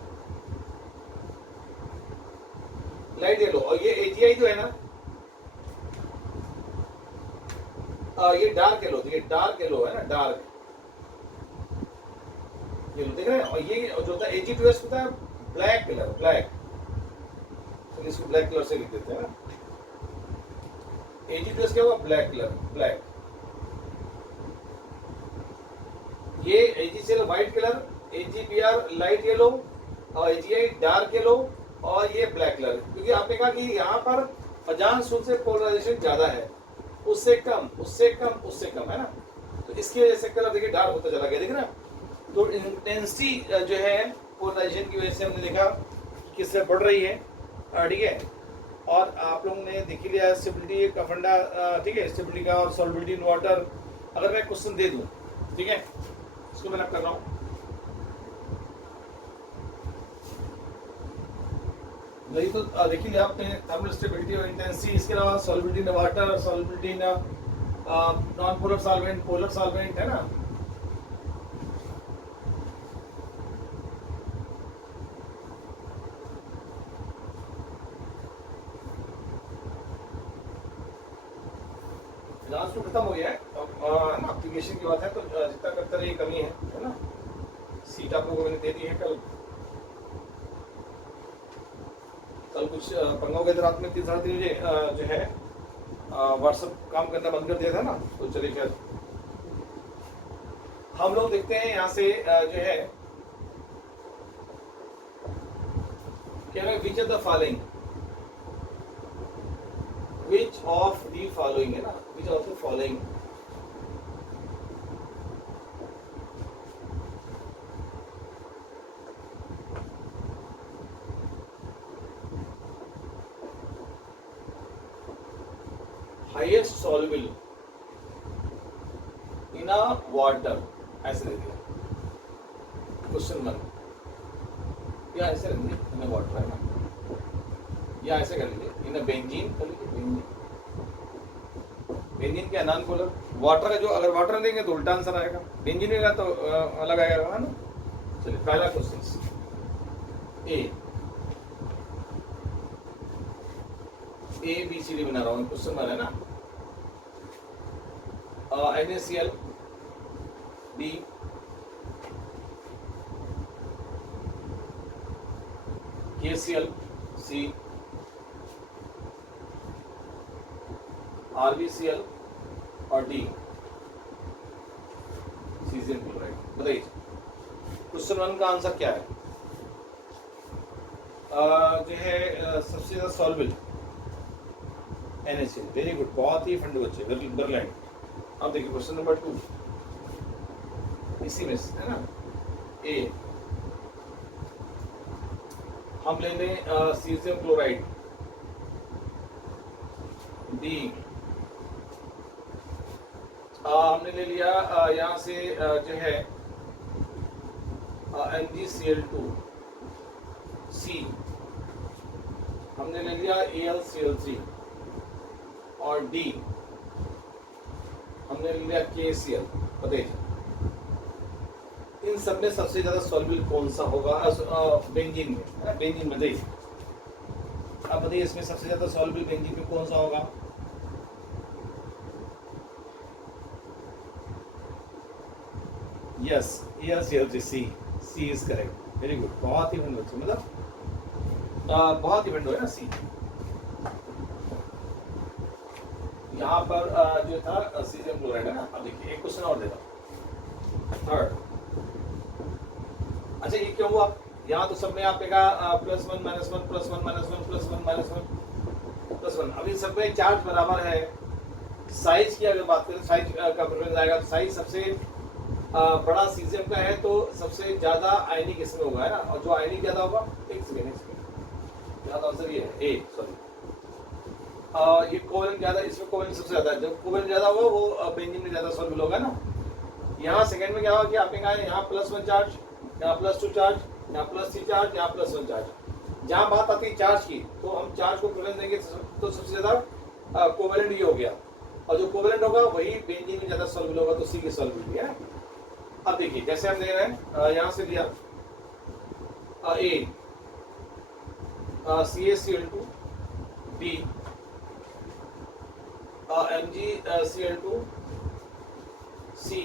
लाइट येलो। और ये AgI जो है ना, ये डार्क येलो, ये डार्क येलो है ना, डार्क येलो, देख रहे हैं। और ये जो होता है Ag2S होता है ब्लैक कलर, ब्लैक। तो इसको ब्लैक कलर से लिख देते हैं ना, Ag2S क्या हुआ? Black colour, black. ये AgCl white colour, AgBr light yellow, और AgI डार्क येलो, और ये ब्लैक कलर। क्योंकि आपने कहा कि यहाँ पर अजान सूत्र से पोलराइजेशन ज्यादा है, उससे कम, उससे कम, उससे कम, है ना। तो इसकी वजह से कलर देखिए डार्क होता चला गया, देख रहे हैं। तो इंटेंसिटी जो है पोलराइजेशन की वजह से हमने देखा किससे बढ़ रही है, ठीक है। और आप लोगों ने देख ही लिया स्टेबिलिटी का फंडा, ठीक है, स्टेबिलिटी का और सॉल्युबिलिटी इन वाटर। अगर मैं क्वेश्चन दे दूं, ठीक है, इसको मैं कर रहा हूँ, वही तो देख ही लिया आपने, थर्मल स्टेबिलिटी और इंटेंसिटी। इसके अलावा solubility in water, solubility in non polar solvent, polar solvent, है ना। लास्ट तो खत्म हो गया है, अब ना एप्लीकेशन की बात है, तो जितना करते रहिए कमी है ना। सीट आप लोगों को मैंने दे दी है। कल कुछ पंगा हो गया था रात में 3 साढ़े 3 बजे, जो है व्हाट्सएप काम करना बंद कर दिया था ना। तो चलिए खैर, हम लोग देखते हैं यहाँ से जो है क्या है, which of the following, which of the following, है ना, which of the following highest soluble in a water, ऐसे दे दिया क्वेश्चन 1, या ऐसे रख दिया इन अ वाटर, है ना, या ऐसे कर लीजिए इन अ बेंजीन, कर लीजिए बेंजीन। बेंजीन क्या नॉन पोलर, वाटर का जो अगर वाटर देंगे तो उल्टा आंसर आएगा, बेंजीन देगा तो अलग आएगा, है ना। चलिए पहला क्वेश्चन, ABCD बना रहा हूँ, क्वेश्चन है ना। NaCl, B, KCl, C, RbCl और D, सीजियम क्लोराइड। बताइए क्वेश्चन 1 का आंसर क्या है? जो है सबसे ज्यादा सॉल्युबल NaCl, वेरी गुड, बहुत ही फंडू बच्चे, ब्रिलियंट। अब देखिए क्वेश्चन नंबर 2, इसी में है ना, A, हम ले लें सीजियम क्लोराइड, B, हमने ले लिया यहाँ से जो है NgCl2, C, हमने ले लिया AlCl3, और D हमने ले लिया KCl। बताइए इन सब में सबसे ज्यादा सॉल्युबल कौन सा होगा? बेंजीन में, बेंजीन में। बताइए, अब बताइए इसमें सबसे ज्यादा सॉल्युबल बेंजीन में कौन सा होगा? Yes, AlCl3, C is correct, very good, बहुत ही विंडो, मतलब बहुत ही विंडो है ना C। यहाँ पर जो था सीजियम क्लोराइड, है ना। अब देखिए एक क्वेश्चन और देता हूँ, थर्ड। अच्छा ये क्यों हुआ? यहाँ तो सब में आपका +1 -1 +1 -1 +1 -1 +1। अब इन सब में चार्ज बराबर है, साइज की अगर बात करें, साइज का प्रेफरेंस आएगा तो साइज सबसे बड़ा सीजियम का है तो सबसे ज़्यादा आयनिक इसमें होगा, है ना। और जो आयनिक ज़्यादा होगा, एक सेकेंड ज़्यादा आंसर ये है ए, सॉरी ये कोवेलेंट ज़्यादा, इसमें कोवेलेंट सबसे ज़्यादा है। जब कोवेलेंट ज़्यादा होगा वो बेंजीन में ज़्यादा सॉल्युबल होगा ना। यहाँ सेकंड में क्या होगा कि आपने कहा यहाँ +1 चार्ज, यहाँ +2 चार्ज, यहाँ +3 चार्ज, यहाँ +1 चार्ज। जहाँ बात आती है चार्ज की तो हम चार्ज को प्रेफरेंस देंगे तो सबसे ज़्यादा कोवेलेंट ये हो गया, और जो कोवेलेंट होगा वही बेंजीन में ज़्यादा सॉल्युबल होगा, तो सी की सॉल्युबिलिटी है। अब देखिए जैसे हम ले रहे हैं यहाँ से लिया ए CaCl2, B MgCl2, C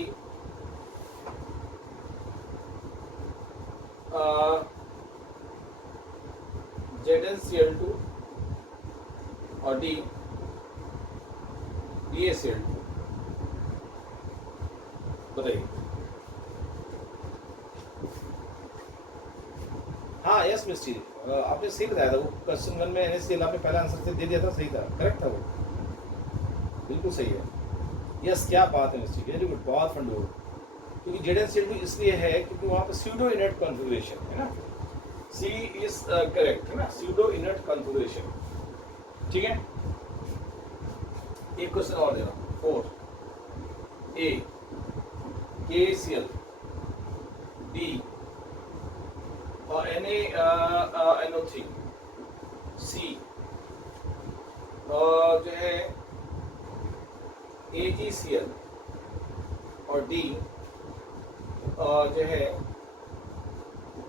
ZnCl2 और D DaCl2। बताइए। हाँ यस मिस्टी, आपने सही बताया था, वो क्वेश्चन 1 में NaCl आपने पहला आंसर से दे दिया था, सही था, करेक्ट था वो, बिल्कुल सही है। यस क्या बात है मिस्टी, वेरी गुड, बहुत फंड हो। क्योंकि ZnCl2 इसलिए है क्योंकि वहाँ पर स्यूडो इनर्ट कॉन्फ़िगरेशन है ना, सी इज करेक्ट है ना, स्यूडो इनर्ट कॉन्फ़िगरेशन। ठीक है, एक क्वेश्चन और देना, 4 A KCl D और NaNO3 C और जो है AgCl और D और जो है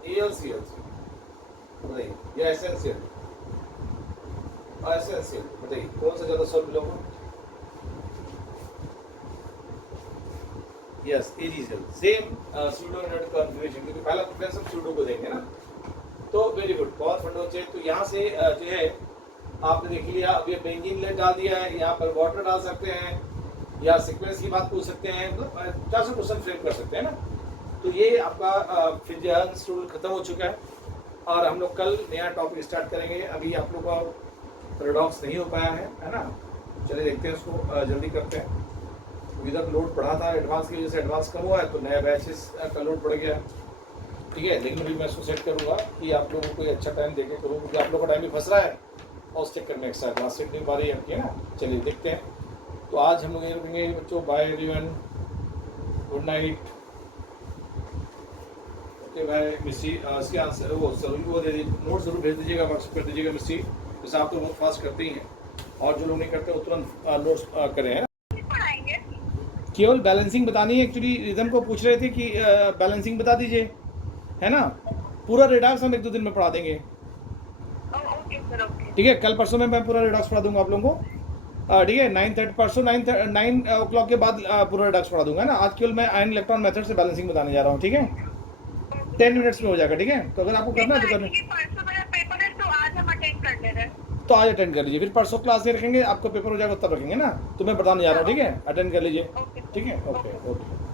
AlCl, बताइए, या SnCl और SnCl, बताइए कौन सा ज़्यादा सॉल्युबल होगा। Yes AgCl, same pseudo inert configuration, क्योंकि पहला प्रेफरेंस हम स्यूडो को देंगे ना। तो वेरी गुड, बहुत फंड हो चाहिए। तो यहाँ से जो है आपने देख लिया, अब ये बेंजीन लेड डाल दिया है, यहाँ पर वाटर डाल सकते हैं या सीक्वेंस की बात पूछ सकते हैं, मतलब 400 क्वेश्चन फ्रेम कर सकते हैं ना। तो ये आपका फिजिक्स रूल खत्म हो चुका है और हम लोग कल नया टॉपिक स्टार्ट करेंगे। अभी आप लोग का पैराडॉक्स नहीं हो पाया है ना, चलिए देखते हैं उसको, जल्दी करते हैं। विदर लोड बढ़ा था एडवांस की वजह से, एडवांस कम हुआ है तो नया बैचेस का लोड बढ़ गया, ठीक है। लेकिन अभी मैं इसको सेट करूँगा कि आप लोगों को अच्छा टाइम देके करूँ, क्योंकि आप लोगों का टाइम भी फंस रहा है और उस चक्कर में एक्स्ट्रा क्लास सेट नहीं पा रही है ना। चलिए देखते हैं। तो आज हम लोग ये रुकेंगे बच्चों, bye everyone, good night. Okay भाई मिस्सी, इसके आंसर वो दे दीजिए, नोट जरूर भेज दीजिएगा, व्हाट्सएप कर दीजिएगा मिस्सी, जैसे आप तो बहुत फास्ट करते ही हैं, और जो लोग नहीं करते वो तुरंत नोट्स करें, है ना। केवल बैलेंसिंग बतानी है, एक्चुअली रिदम को पूछ रहे थे कि बैलेंसिंग बता दीजिए, है ना। पूरा रेडॉक्स हम 1-2 दिन में पढ़ा देंगे, ठीक है। कल परसों में मैं पूरा रेडॉक्स पढ़ा दूंगा आप लोगों को, ठीक है। 9:30 परसों 9 o'clock के बाद पूरा रेडॉक्स पढ़ा दूंगा ना। आज केवल मैं आयन इलेक्ट्रॉन मेथड से बैलेंसिंग बताने जा रहा हूँ, ठीक है। 10 मिनट्स में हो जाएगा, ठीक है। तो अगर आपको करना है तो करना, तो आज अटेंड कर लीजिए, फिर परसों क्लास में रखेंगे, आपको पेपर हो जाएगा तब रखेंगे ना। तो मैं बताने जा रहा हूँ, ठीक है, अटेंड कर लीजिए, ठीक है। Okay okay.